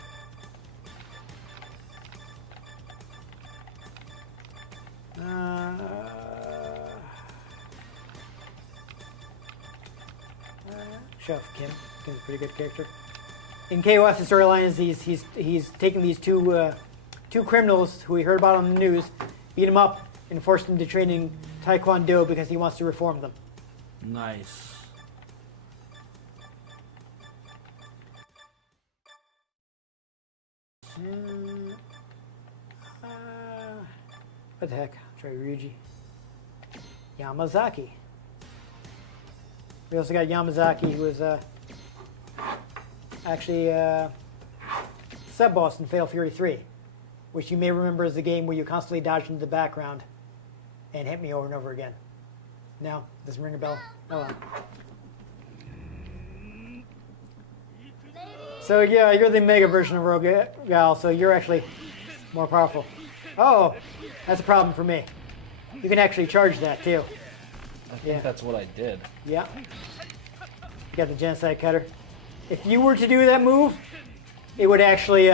Chef Kim. Kim's a pretty good character. In KOF, the storyline is he's taking these two criminals who he heard about on the news, beat them up, and forced them to train in Taekwondo because he wants to reform them. Nice. What the heck? Try Ryuji. Yamazaki. We also got Yamazaki, who was actually sub-boss in Fatal Fury 3, which you may remember as the game where you constantly dodged into the background and hit me over and over again. No? Doesn't ring a bell? Oh well. So yeah, you're the mega version of Rogal, so you're actually more powerful. Oh, that's a problem for me. You can actually charge that too. I think that's what I did. Yeah. got the genocide cutter. If you were to do that move, it would actually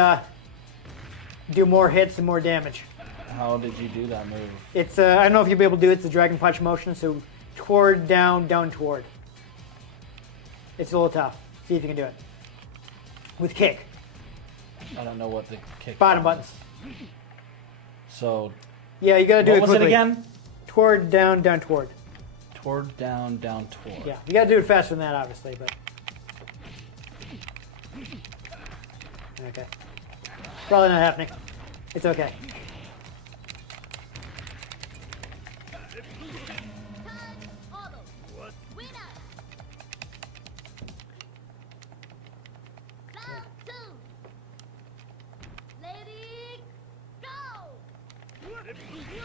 do more hits and more damage. How did you do that move? It's I don't know if you'll be able to do it. It's the dragon punch motion. So toward, down, down, toward. It's a little tough. See if you can do it. With kick. I don't know what the kick. Bottom buttons. So. Yeah, you gotta do What it was quickly. it again? Toward, down, down, toward. Toward, down, down, toward. Yeah, you gotta do it faster than that, obviously, but. Okay. Probably not happening. It's okay.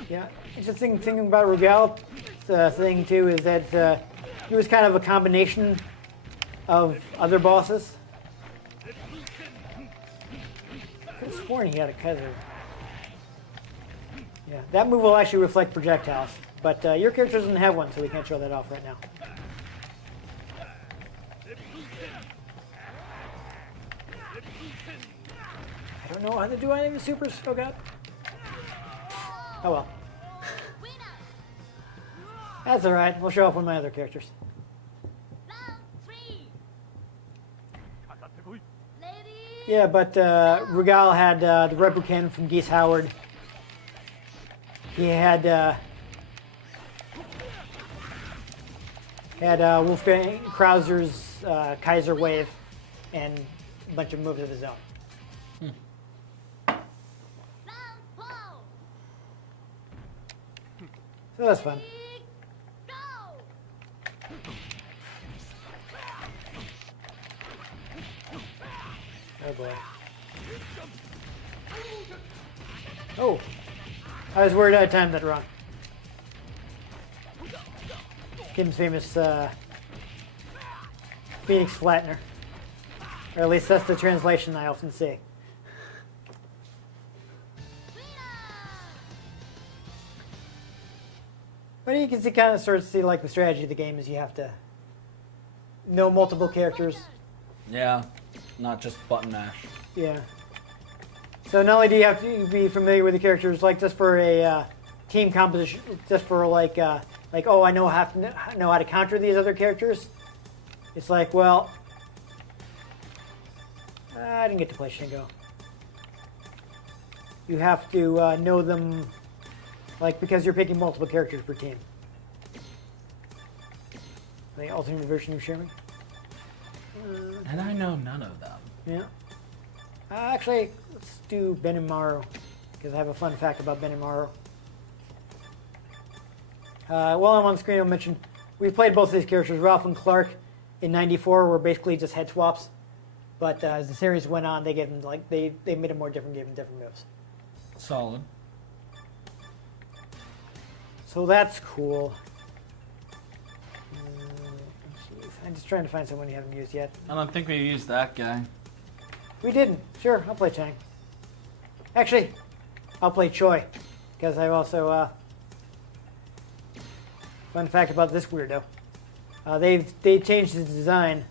Yeah, interesting thing about Rugal's thing too is that he was kind of a combination of other bosses. I could have sworn he had a cutter. Yeah, that move will actually reflect projectiles, but your character doesn't have one, so we can't show that off right now. I don't know how to do any of the supers. Oh god. Oh well. That's alright. We'll show off one of my other characters. Yeah, but Rugal had the Replican from Geese Howard. He had Wolfgang Krauser's Kaiser Wave and a bunch of moves of his own. So that's fun. Oh boy. Oh! I was worried I timed that wrong. Kim's famous Phoenix Flattener. Or at least that's the translation I often see. But you can see, kind of sort of see like the strategy of the game is you have to know multiple characters. Yeah, not just button mash. Yeah. So not only do you have to be familiar with the characters, like just for a team composition, just for like oh, I know how to counter these other characters. It's like, well, I didn't get to play Shingo. You have to know them, like, because you're picking multiple characters per team. The alternate version of sharing. And I know none of them. Yeah. Actually, let's do Benimaru, because I have a fun fact about Benimaru. While I'm on screen, I'll mention we played both of these characters, Ralph and Clark, in '94, were basically just head swaps. But as the series went on, they gave them they made them more different, gave them different moves. Solid. So that's cool. Geez, I'm just trying to find someone you haven't used yet. I don't think we used that guy. We didn't. Sure, I'll play Chang. Actually, I'll play Choi, because I've also fun fact about this weirdo. They changed his design,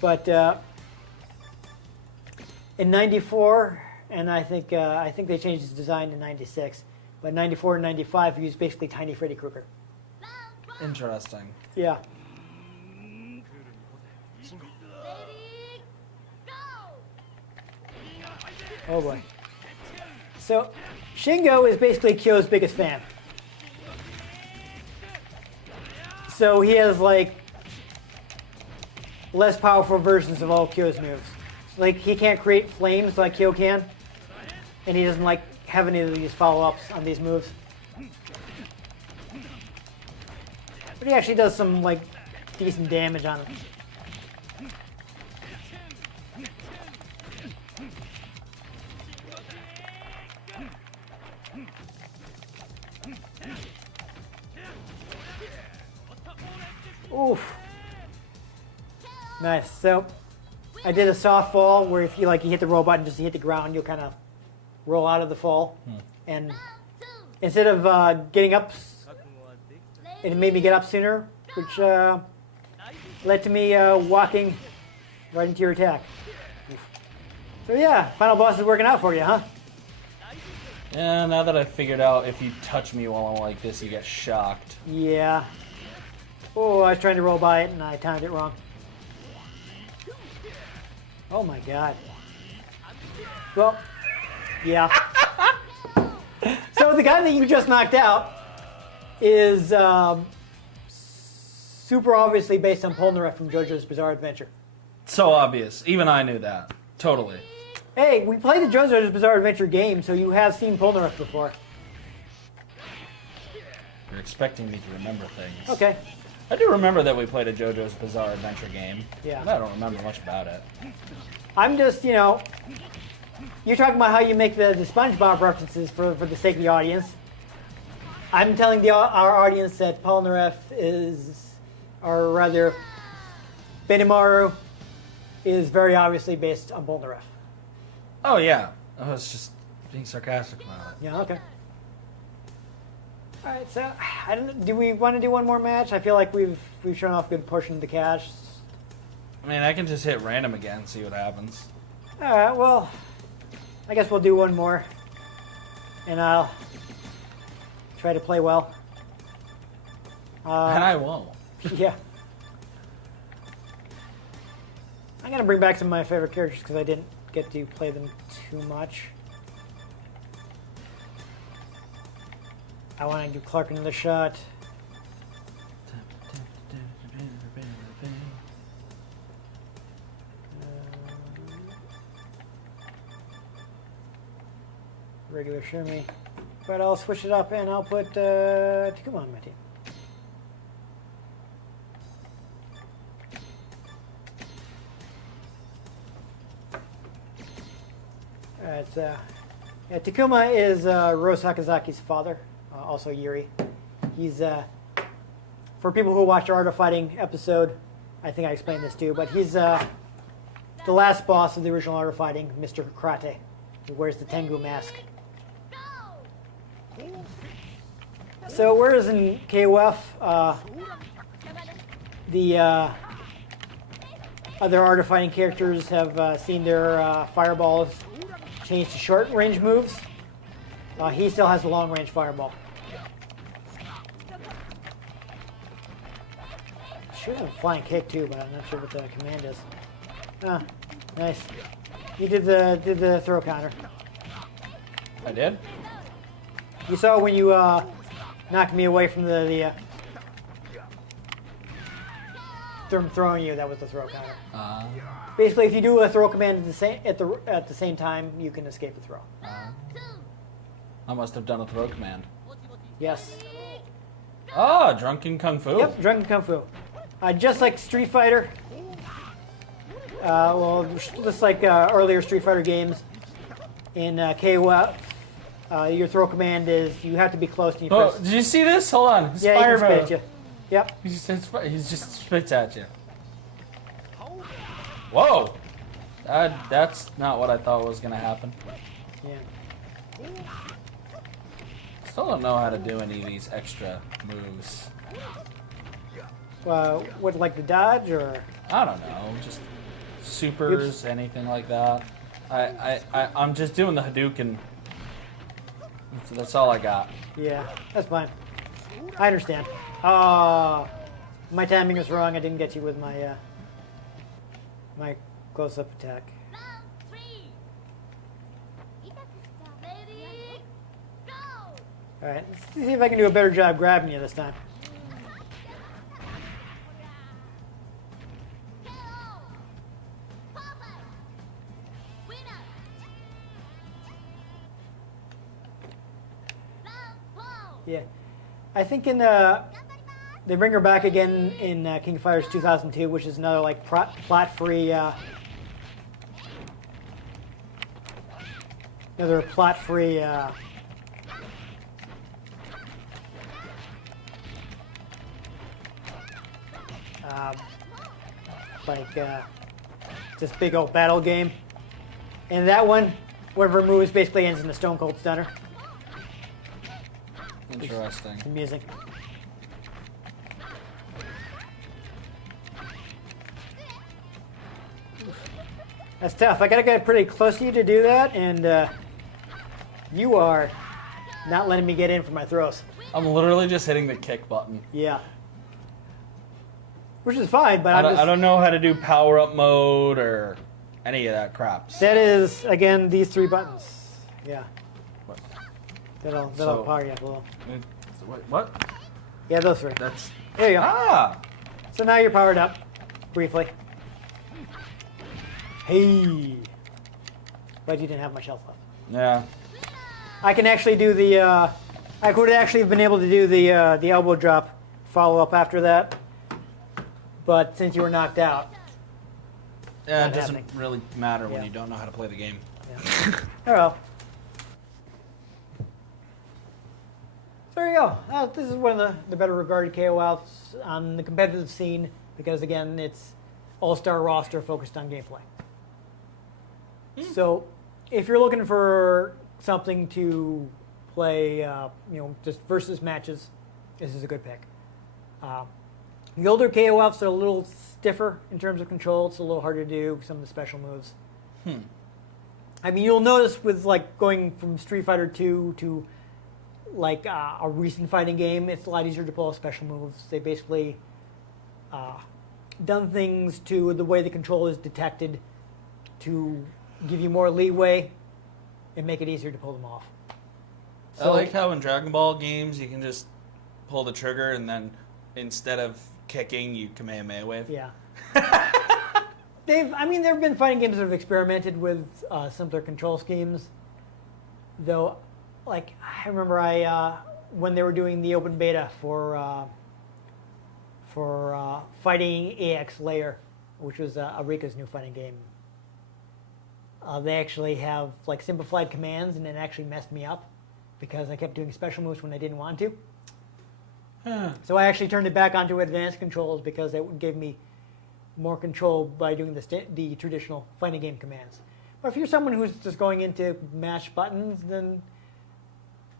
but in '94, and I think they changed his design in '96. But '94 and '95, he used basically tiny Freddy Krueger. Interesting. Yeah. Oh boy. So, Shingo is basically Kyo's biggest fan. So he has like less powerful versions of all Kyo's moves. Like he can't create flames like Kyo can, and he doesn't like have any of these follow-ups on these moves. But he actually does some like decent damage on it. Oof. Nice. So I did a softball where if you hit the roll button, just to hit the ground, you'll kind of roll out of the fall. And instead of getting up, it made me get up sooner, which led to me walking right into your attack. So yeah, final boss is working out for you, huh? Yeah, now that I figured out if you touch me while I'm like this, you get shocked. Yeah. Oh, I was trying to roll by it and I timed it wrong. Oh my god. Well, yeah. So the guy that you just knocked out is super obviously based on Polnareff from JoJo's Bizarre Adventure. So obvious. Even I knew that. Totally. Hey, we played the JoJo's Bizarre Adventure game, so you have seen Polnareff before. You're expecting me to remember things. Okay. I do remember that we played a JoJo's Bizarre Adventure game. Yeah. But I don't remember much about it. I'm just, you know, you're talking about how you make the SpongeBob references for the sake of the audience. I'm telling our audience that Polnareff is, or rather, Benimaru is very obviously based on Polnareff. Oh, yeah. I was just being sarcastic about it. Yeah, okay. All right, so I don't know, do we want to do one more match? I feel like we've shown off a good portion of the cash. I mean, I can just hit random again and see what happens. All right, well, I guess we'll do one more, and I'll try to play well. And I won't. Yeah. I'm going to bring back some of my favorite characters because I didn't get to play them too much. I want to give Clark another shot. Regular Shirmy. But I'll switch it up and I'll put Takuma on my team. Alright, yeah, Takuma is Rose Sakazaki's father, also Yuri. He's, for people who watched our Art of Fighting episode, I think I explained this too, but he's the last boss of the original Art of Fighting, Mr. Karate, who wears the Tengu mask. So whereas in KOF, the other Art of Fighting characters have seen their fireballs change to short-range moves, he still has a long-range fireball. Should have a flying kick too, but I'm not sure what the command is. Ah, nice. You did the throw counter. I did? You saw when you knocked me away from the from throwing you. That was the throw counter. Basically, if you do a throw command at the same time, you can escape the throw. I must have done a throw command. Yes. Oh, Drunken Kung Fu. Yep, Drunken Kung Fu. Just like Street Fighter. Well, just like earlier Street Fighter games in KOF. Your throw command is you have to be close and you press. Oh, did you see this? Hold on. His Yeah, fire he can mode. spit you. Yep. He just spits at you. Whoa! That's not what I thought was gonna happen. Yeah. Still don't know how to do any of these extra moves. What, like the dodge or? I don't know, just supers, anything like that. I'm just doing the Hadouken. That's all I got. Yeah, that's fine. I understand. My timing was wrong. I didn't get you with my my close-up attack. Round 3. Ready, go! All right, let's see if I can do a better job grabbing you this time. KO! Perfect! Winner! Round 4. Yeah, I think in they bring her back again in King of Fighters 2002, which is another like plot-free another plot-free this big old battle game. And that one her moves basically ends in a Stone Cold Stunner. Interesting. Amusing. That's tough. I gotta get pretty close to you to do that, and you are not letting me get in for my throws. I'm literally just hitting the kick button. Yeah. Which is fine, but I don't know how to do power up mode or any of that crap. That is, again, these 3 buttons. Yeah. What? That'll So- power you up a little. Wait, what? Yeah, those 3. That's There you go. ah. So now you're powered up, briefly. Hey. But you didn't have much health left. Yeah. I can actually do the. I could actually have been able to do the elbow drop follow up after that, but since you were knocked out, Yeah, Not it doesn't happening. really matter when Yeah. you don't know how to play the game. yeah. Oh well. So there you go. This is one of the better regarded KOFs on the competitive scene because again, it's all-star roster focused on gameplay. So, if you're looking for something to play, just versus matches, this is a good pick. The older KOFs are a little stiffer in terms of control. It's a little harder to do some of the special moves. I mean, you'll notice with like going from Street Fighter 2 to like a recent fighting game, it's a lot easier to pull off special moves. They basically done things to the way the control is detected to give you more leeway and make it easier to pull them off. I like how in Dragon Ball games you can just pull the trigger and then instead of kicking, you Kamehameha wave. Yeah. There have been fighting games that have experimented with simpler control schemes. Though, like, I remember when they were doing the open beta for fighting AX Layer, which was Arika's new fighting game. They actually have, like, simplified commands, and it actually messed me up because I kept doing special moves when I didn't want to. So I actually turned it back onto advanced controls because it gave me more control by doing the traditional fighting game commands. But if you're someone who's just going into mash buttons, then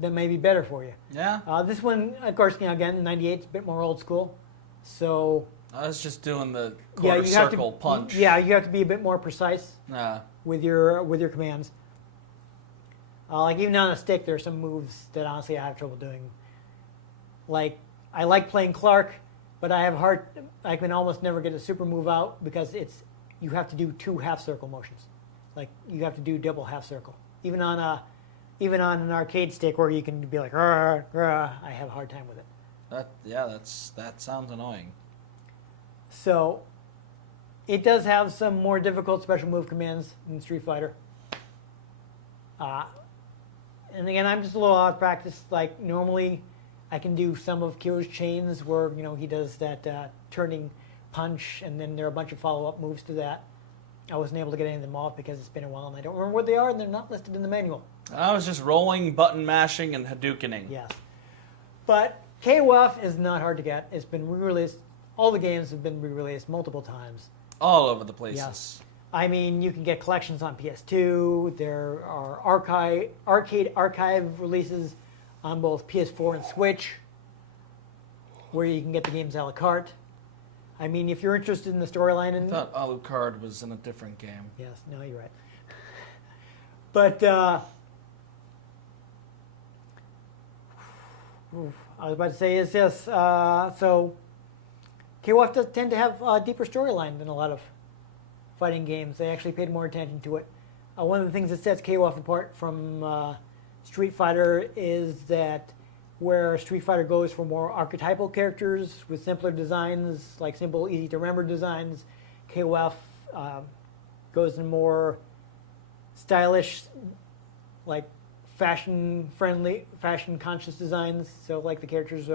that may be better for you. Yeah. This one, of course, again, 98 is a bit more old school. So I was just doing the yeah, quarter you have circle to punch. Yeah, you have to be a bit more precise with your commands. Like even on a stick, there are some moves that honestly I have trouble doing. Like I like playing Clark, but I can almost never get a super move out because you have to do 2 half circle motions. Like you have to do double half circle. Even on an arcade stick where you can be like, rah, rah, I have a hard time with it. That sounds annoying. So it does have some more difficult special move commands in Street Fighter. And again, I'm just a little out of practice. Like normally, I can do some of Kyo's chains where he does that turning punch, and then there are a bunch of follow-up moves to that. I wasn't able to get any of them off because it's been a while, and I don't remember what they are, and they're not listed in the manual. I was just rolling, button mashing, and Hadoukening. Yes, but KOF is not hard to get. It's been re-released. All the games have been re-released multiple times. All over the places. Yes. I mean, you can get collections on PS2. There are arcade archive releases on both PS4 and Switch, where you can get the games a la carte. I mean, if you're interested in the storyline, I thought Alucard was in a different game. yes, no, you're right. But I was about to say is this. So KOF does tend to have a deeper storyline than a lot of fighting games. They actually paid more attention to it. One of the things that sets KOF apart from Street Fighter is that where Street Fighter goes for more archetypal characters with simpler designs, like simple, easy to remember designs, KOF goes in more stylish, like fashion-friendly, fashion-conscious designs. So, like the characters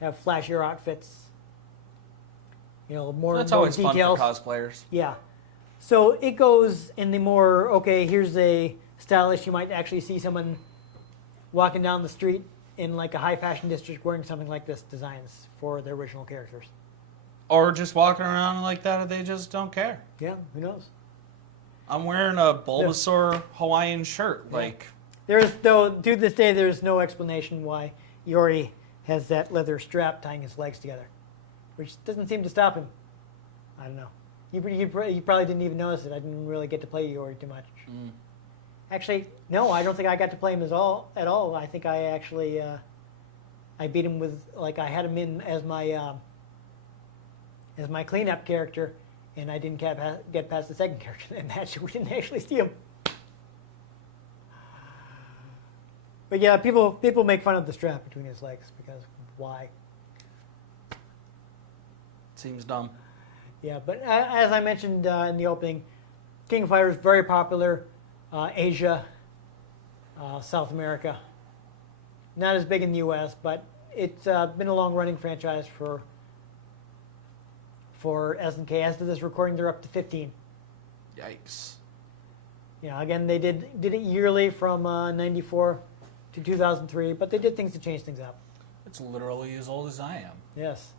have flashier outfits. More That's more always details. fun for cosplayers. Yeah. So it goes in the more, okay, here's a stylish, you might actually see someone walking down the street in like a high fashion district wearing something like this designs for their original characters. Or just walking around like that, and they just don't care. Yeah, who knows? I'm wearing a Bulbasaur Hawaiian shirt. Yeah. Like, To this day, there's no explanation why Yori has that leather strap tying his legs together, which doesn't seem to stop him. I don't know. You probably didn't even notice it. I didn't really get to play Yori too much. Mm. Actually, no, I don't think I got to play him at all. I think I actually I beat him with I had him in as my cleanup character, and I didn't get past the second character in that match. We didn't actually see him. But yeah, people make fun of the strap between his legs because why? Seems dumb. Yeah, but as I mentioned in the opening, King of Fighters very popular, Asia, South America. Not as big in the U.S., but it's been a long-running franchise for SNK. As to this recording, they're up to 15. Yikes. Again, they did it yearly from '94 to 2003, but they did things to change things up. It's literally as old as I am. Yes.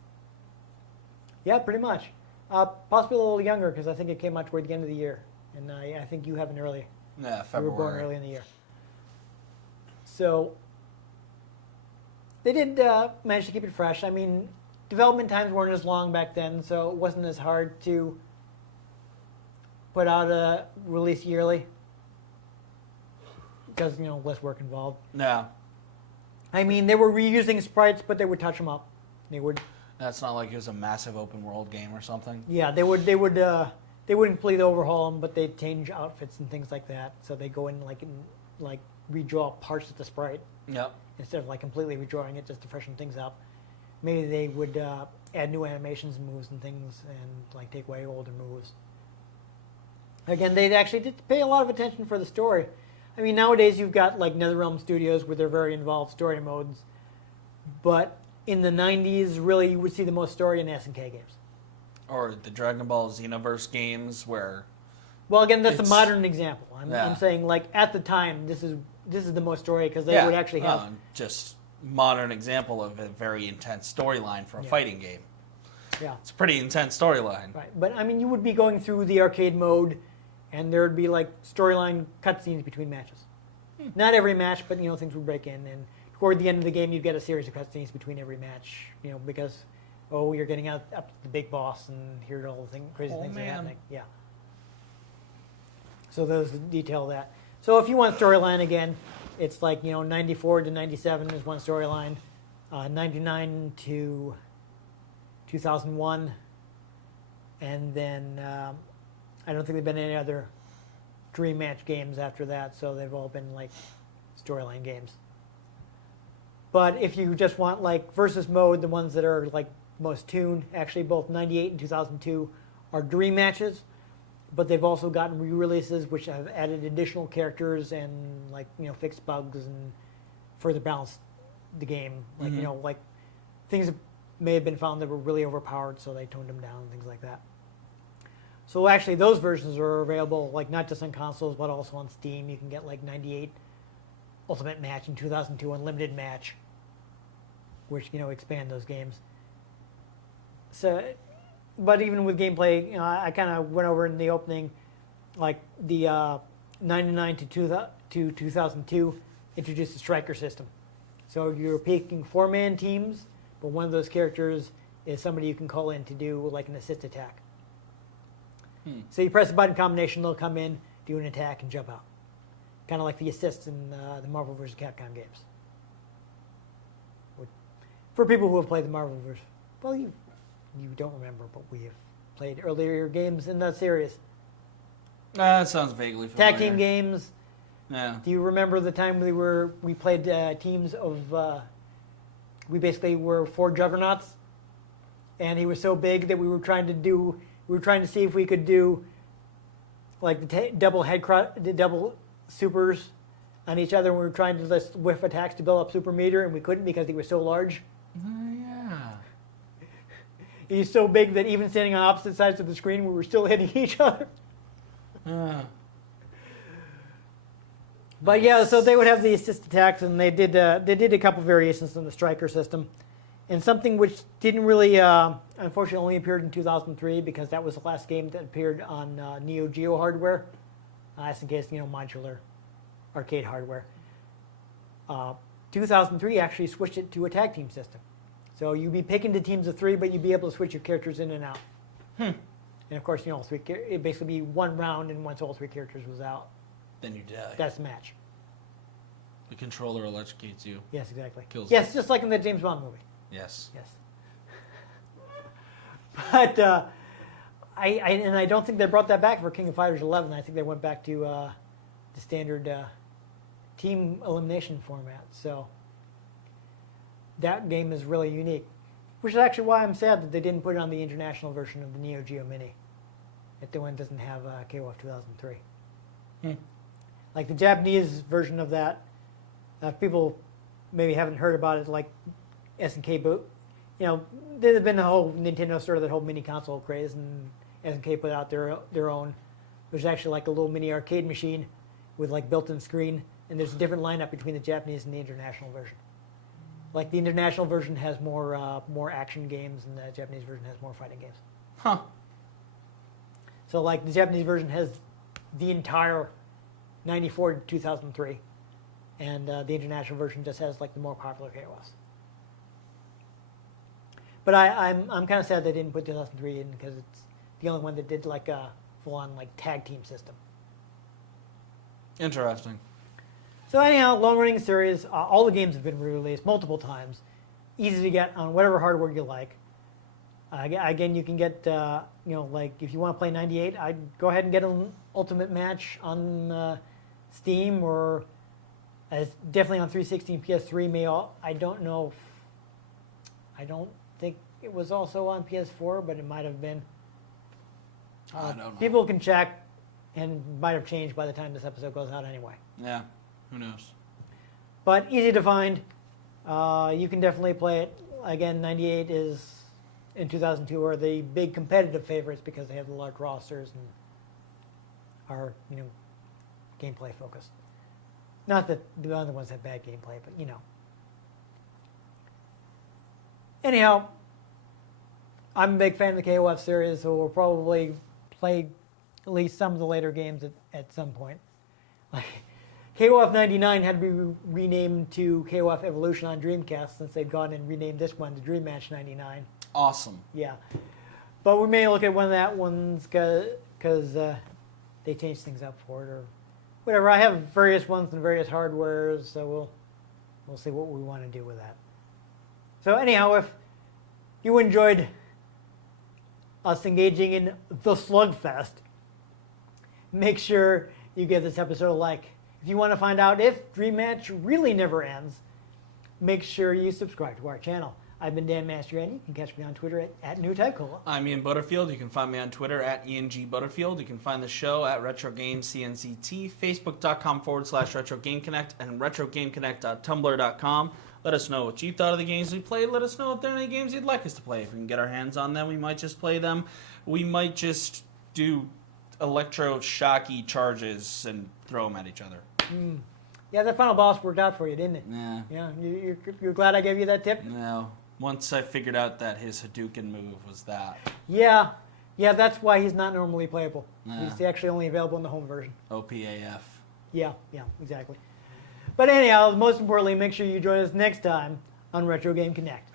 Yeah, pretty much. Possibly a little younger because I think it came out toward the end of the year, and I think you have an early. Yeah, You February. were born early in the year. So they did manage to keep it fresh. I mean, development times weren't as long back then, so it wasn't as hard to put out a release yearly because less work involved. Yeah. I mean, they were reusing sprites, but they would touch them up. They would. That's not like it was a massive open world game or something. Yeah, they wouldn't completely overhaul them, but they'd change outfits and things like that. So they go in and redraw parts of the sprite Yep. instead of completely redrawing it just to freshen things up. Maybe they would add new animations and moves and things, and take away older moves. Again, they actually did pay a lot of attention for the story. I mean, nowadays you've got NetherRealm Studios with their very involved story modes, but in the 90s, really, you would see the most story in SNK games. Or the Dragon Ball Xenoverse games where... Well, again, that's a It's- modern example. Yeah. I'm saying, at the time, this is the most story because they would actually have... just modern example of a very intense storyline for a fighting game. Yeah. It's a pretty intense storyline. Right, but I mean, you would be going through the arcade mode, and there would be storyline cutscenes between matches. Not every match, but things would break in, and toward the end of the game, you'd get a series of cutscenes between every match. Because you're getting up to the big boss, and here are all the crazy things that are happening. Yeah. So those detail that. So if you want storyline again, it's 94 to 97 is one storyline, 99 to 2001, and then I don't think there've been any other dream match games after that, so they've all been storyline games. But if you just want versus mode, the ones that are most tuned, actually both 98 and 2002 are dream matches, but they've also gotten re-releases which have added additional characters and fixed bugs and further balanced the game. Things that may have been found that were really overpowered, so they toned them down and things like that. So actually, those versions are available not just on consoles but also on Steam. You can get 98 Ultimate Match and 2002 Unlimited Match, which expand those games. So, but even with gameplay, I kind of went over in the opening, the 99 to 2002 introduced the striker system. So you're picking 4-man teams, but one of those characters is somebody you can call in to do an assist attack. So you press a button combination, they'll come in, do an attack, and jump out. Kind of like the assists in the Marvel vs. Capcom games. For people who have played the Marvel vs. Well, you don't remember, but we have played earlier games in that series. That sounds vaguely familiar. Tag team games. Yeah. Do you remember the time we played teams of? We basically were 4 juggernauts, and he was so big that we were trying to see if we could do the double supers on each other. We were trying to just whiff attacks to build up super meter, and we couldn't because he was so large. Yeah. He's so big that even standing on opposite sides of the screen, we were still hitting each other. But yeah, so they would have the assist attacks, and they did a couple variations on the striker system, and something which didn't really, unfortunately, only appeared in 2003 because that was the last game that appeared on Neo Geo hardware, SNK's modular arcade hardware. 2003 actually switched it to a tag team system, so you'd be picking the teams of 3, but you'd be able to switch your characters in and out. And of course, all three. It'd basically be one round, and once all three characters was out, Then you die. that's the match. The controller electrocutes you. Yes, exactly. Kills yes, just like in the James Bond movie. Yes. Yes. But I don't think they brought that back for King of Fighters 11. I think they went back to the standard team elimination format. So that game is really unique, which is actually why I'm sad that they didn't put it on the international version of the Neo Geo Mini. If the one doesn't have KOF 2003. Like the Japanese version of that, if people maybe haven't heard about it, like SNK boot. There's been the whole Nintendo sort of that whole mini console craze, and SNK put out their own. There's actually like a little mini arcade machine with like built-in screen, and there's a different lineup between the Japanese and the international version. Like the international version has more action games, and the Japanese version has more fighting games. Huh. So like the Japanese version has the entire 94 to 2003, and the international version just has like the more popular KOS. But I'm kind of sad they didn't put 2003 in because it's the only one that did like a full-on like tag team system. Interesting. So anyhow, long running series. All the games have been re-released multiple times. Easy to get on whatever hardware you like. Again, you can get like if you want to play 98, I'd go ahead and get an Ultimate Match on Steam or definitely on 360 and PS3. I don't know. I don't think it was also on PS4, but it might have been. I don't know. People can check, and might have changed by the time this episode goes out anyway. Yeah, who knows? But easy to find. You can definitely play it. Again, 98 is in 2002 are the big competitive favorites because they have the large rosters and are gameplay focused. Not that the other ones have bad gameplay, but Anyhow, I'm a big fan of the KOF series, so we'll probably play at least some of the later games at some point. Like KOF 99 had to be renamed to KOF Evolution on Dreamcast since they've gone and renamed this one to Dream Match 99. Awesome. Yeah. But we may look at one of that ones because they changed things up for it or whatever. I have various ones and various hardwares, so we'll see what we want to do with that. So anyhow, if you enjoyed us engaging in the slugfest, make sure you give this episode a like. If you want to find out if Dream Match really never ends, make sure you subscribe to our channel. I've been Dan Mastriani. You can catch me on Twitter at NewTypeCola. I'm Ian Butterfield. You can find me on Twitter at ENG Butterfield. You can find the show at Retro Games CNCT, Facebook.com/RetroGameConnect, and RetroGameConnect.tumblr.com. Let us know what you thought of the games we played. Let us know if there are any games you'd like us to play. If we can get our hands on them, we might just play them. We might just do electroshocky charges and throw them at each other. Yeah, that final boss worked out for you, didn't it? Yeah. Yeah, you're glad I gave you that tip? No. Once I figured out that his Hadouken move was that. Yeah, that's why he's not normally playable. Yeah. He's actually only available in the home version. OPAF. Yeah, exactly. But anyhow, most importantly, make sure you join us next time on Retro Game Connect.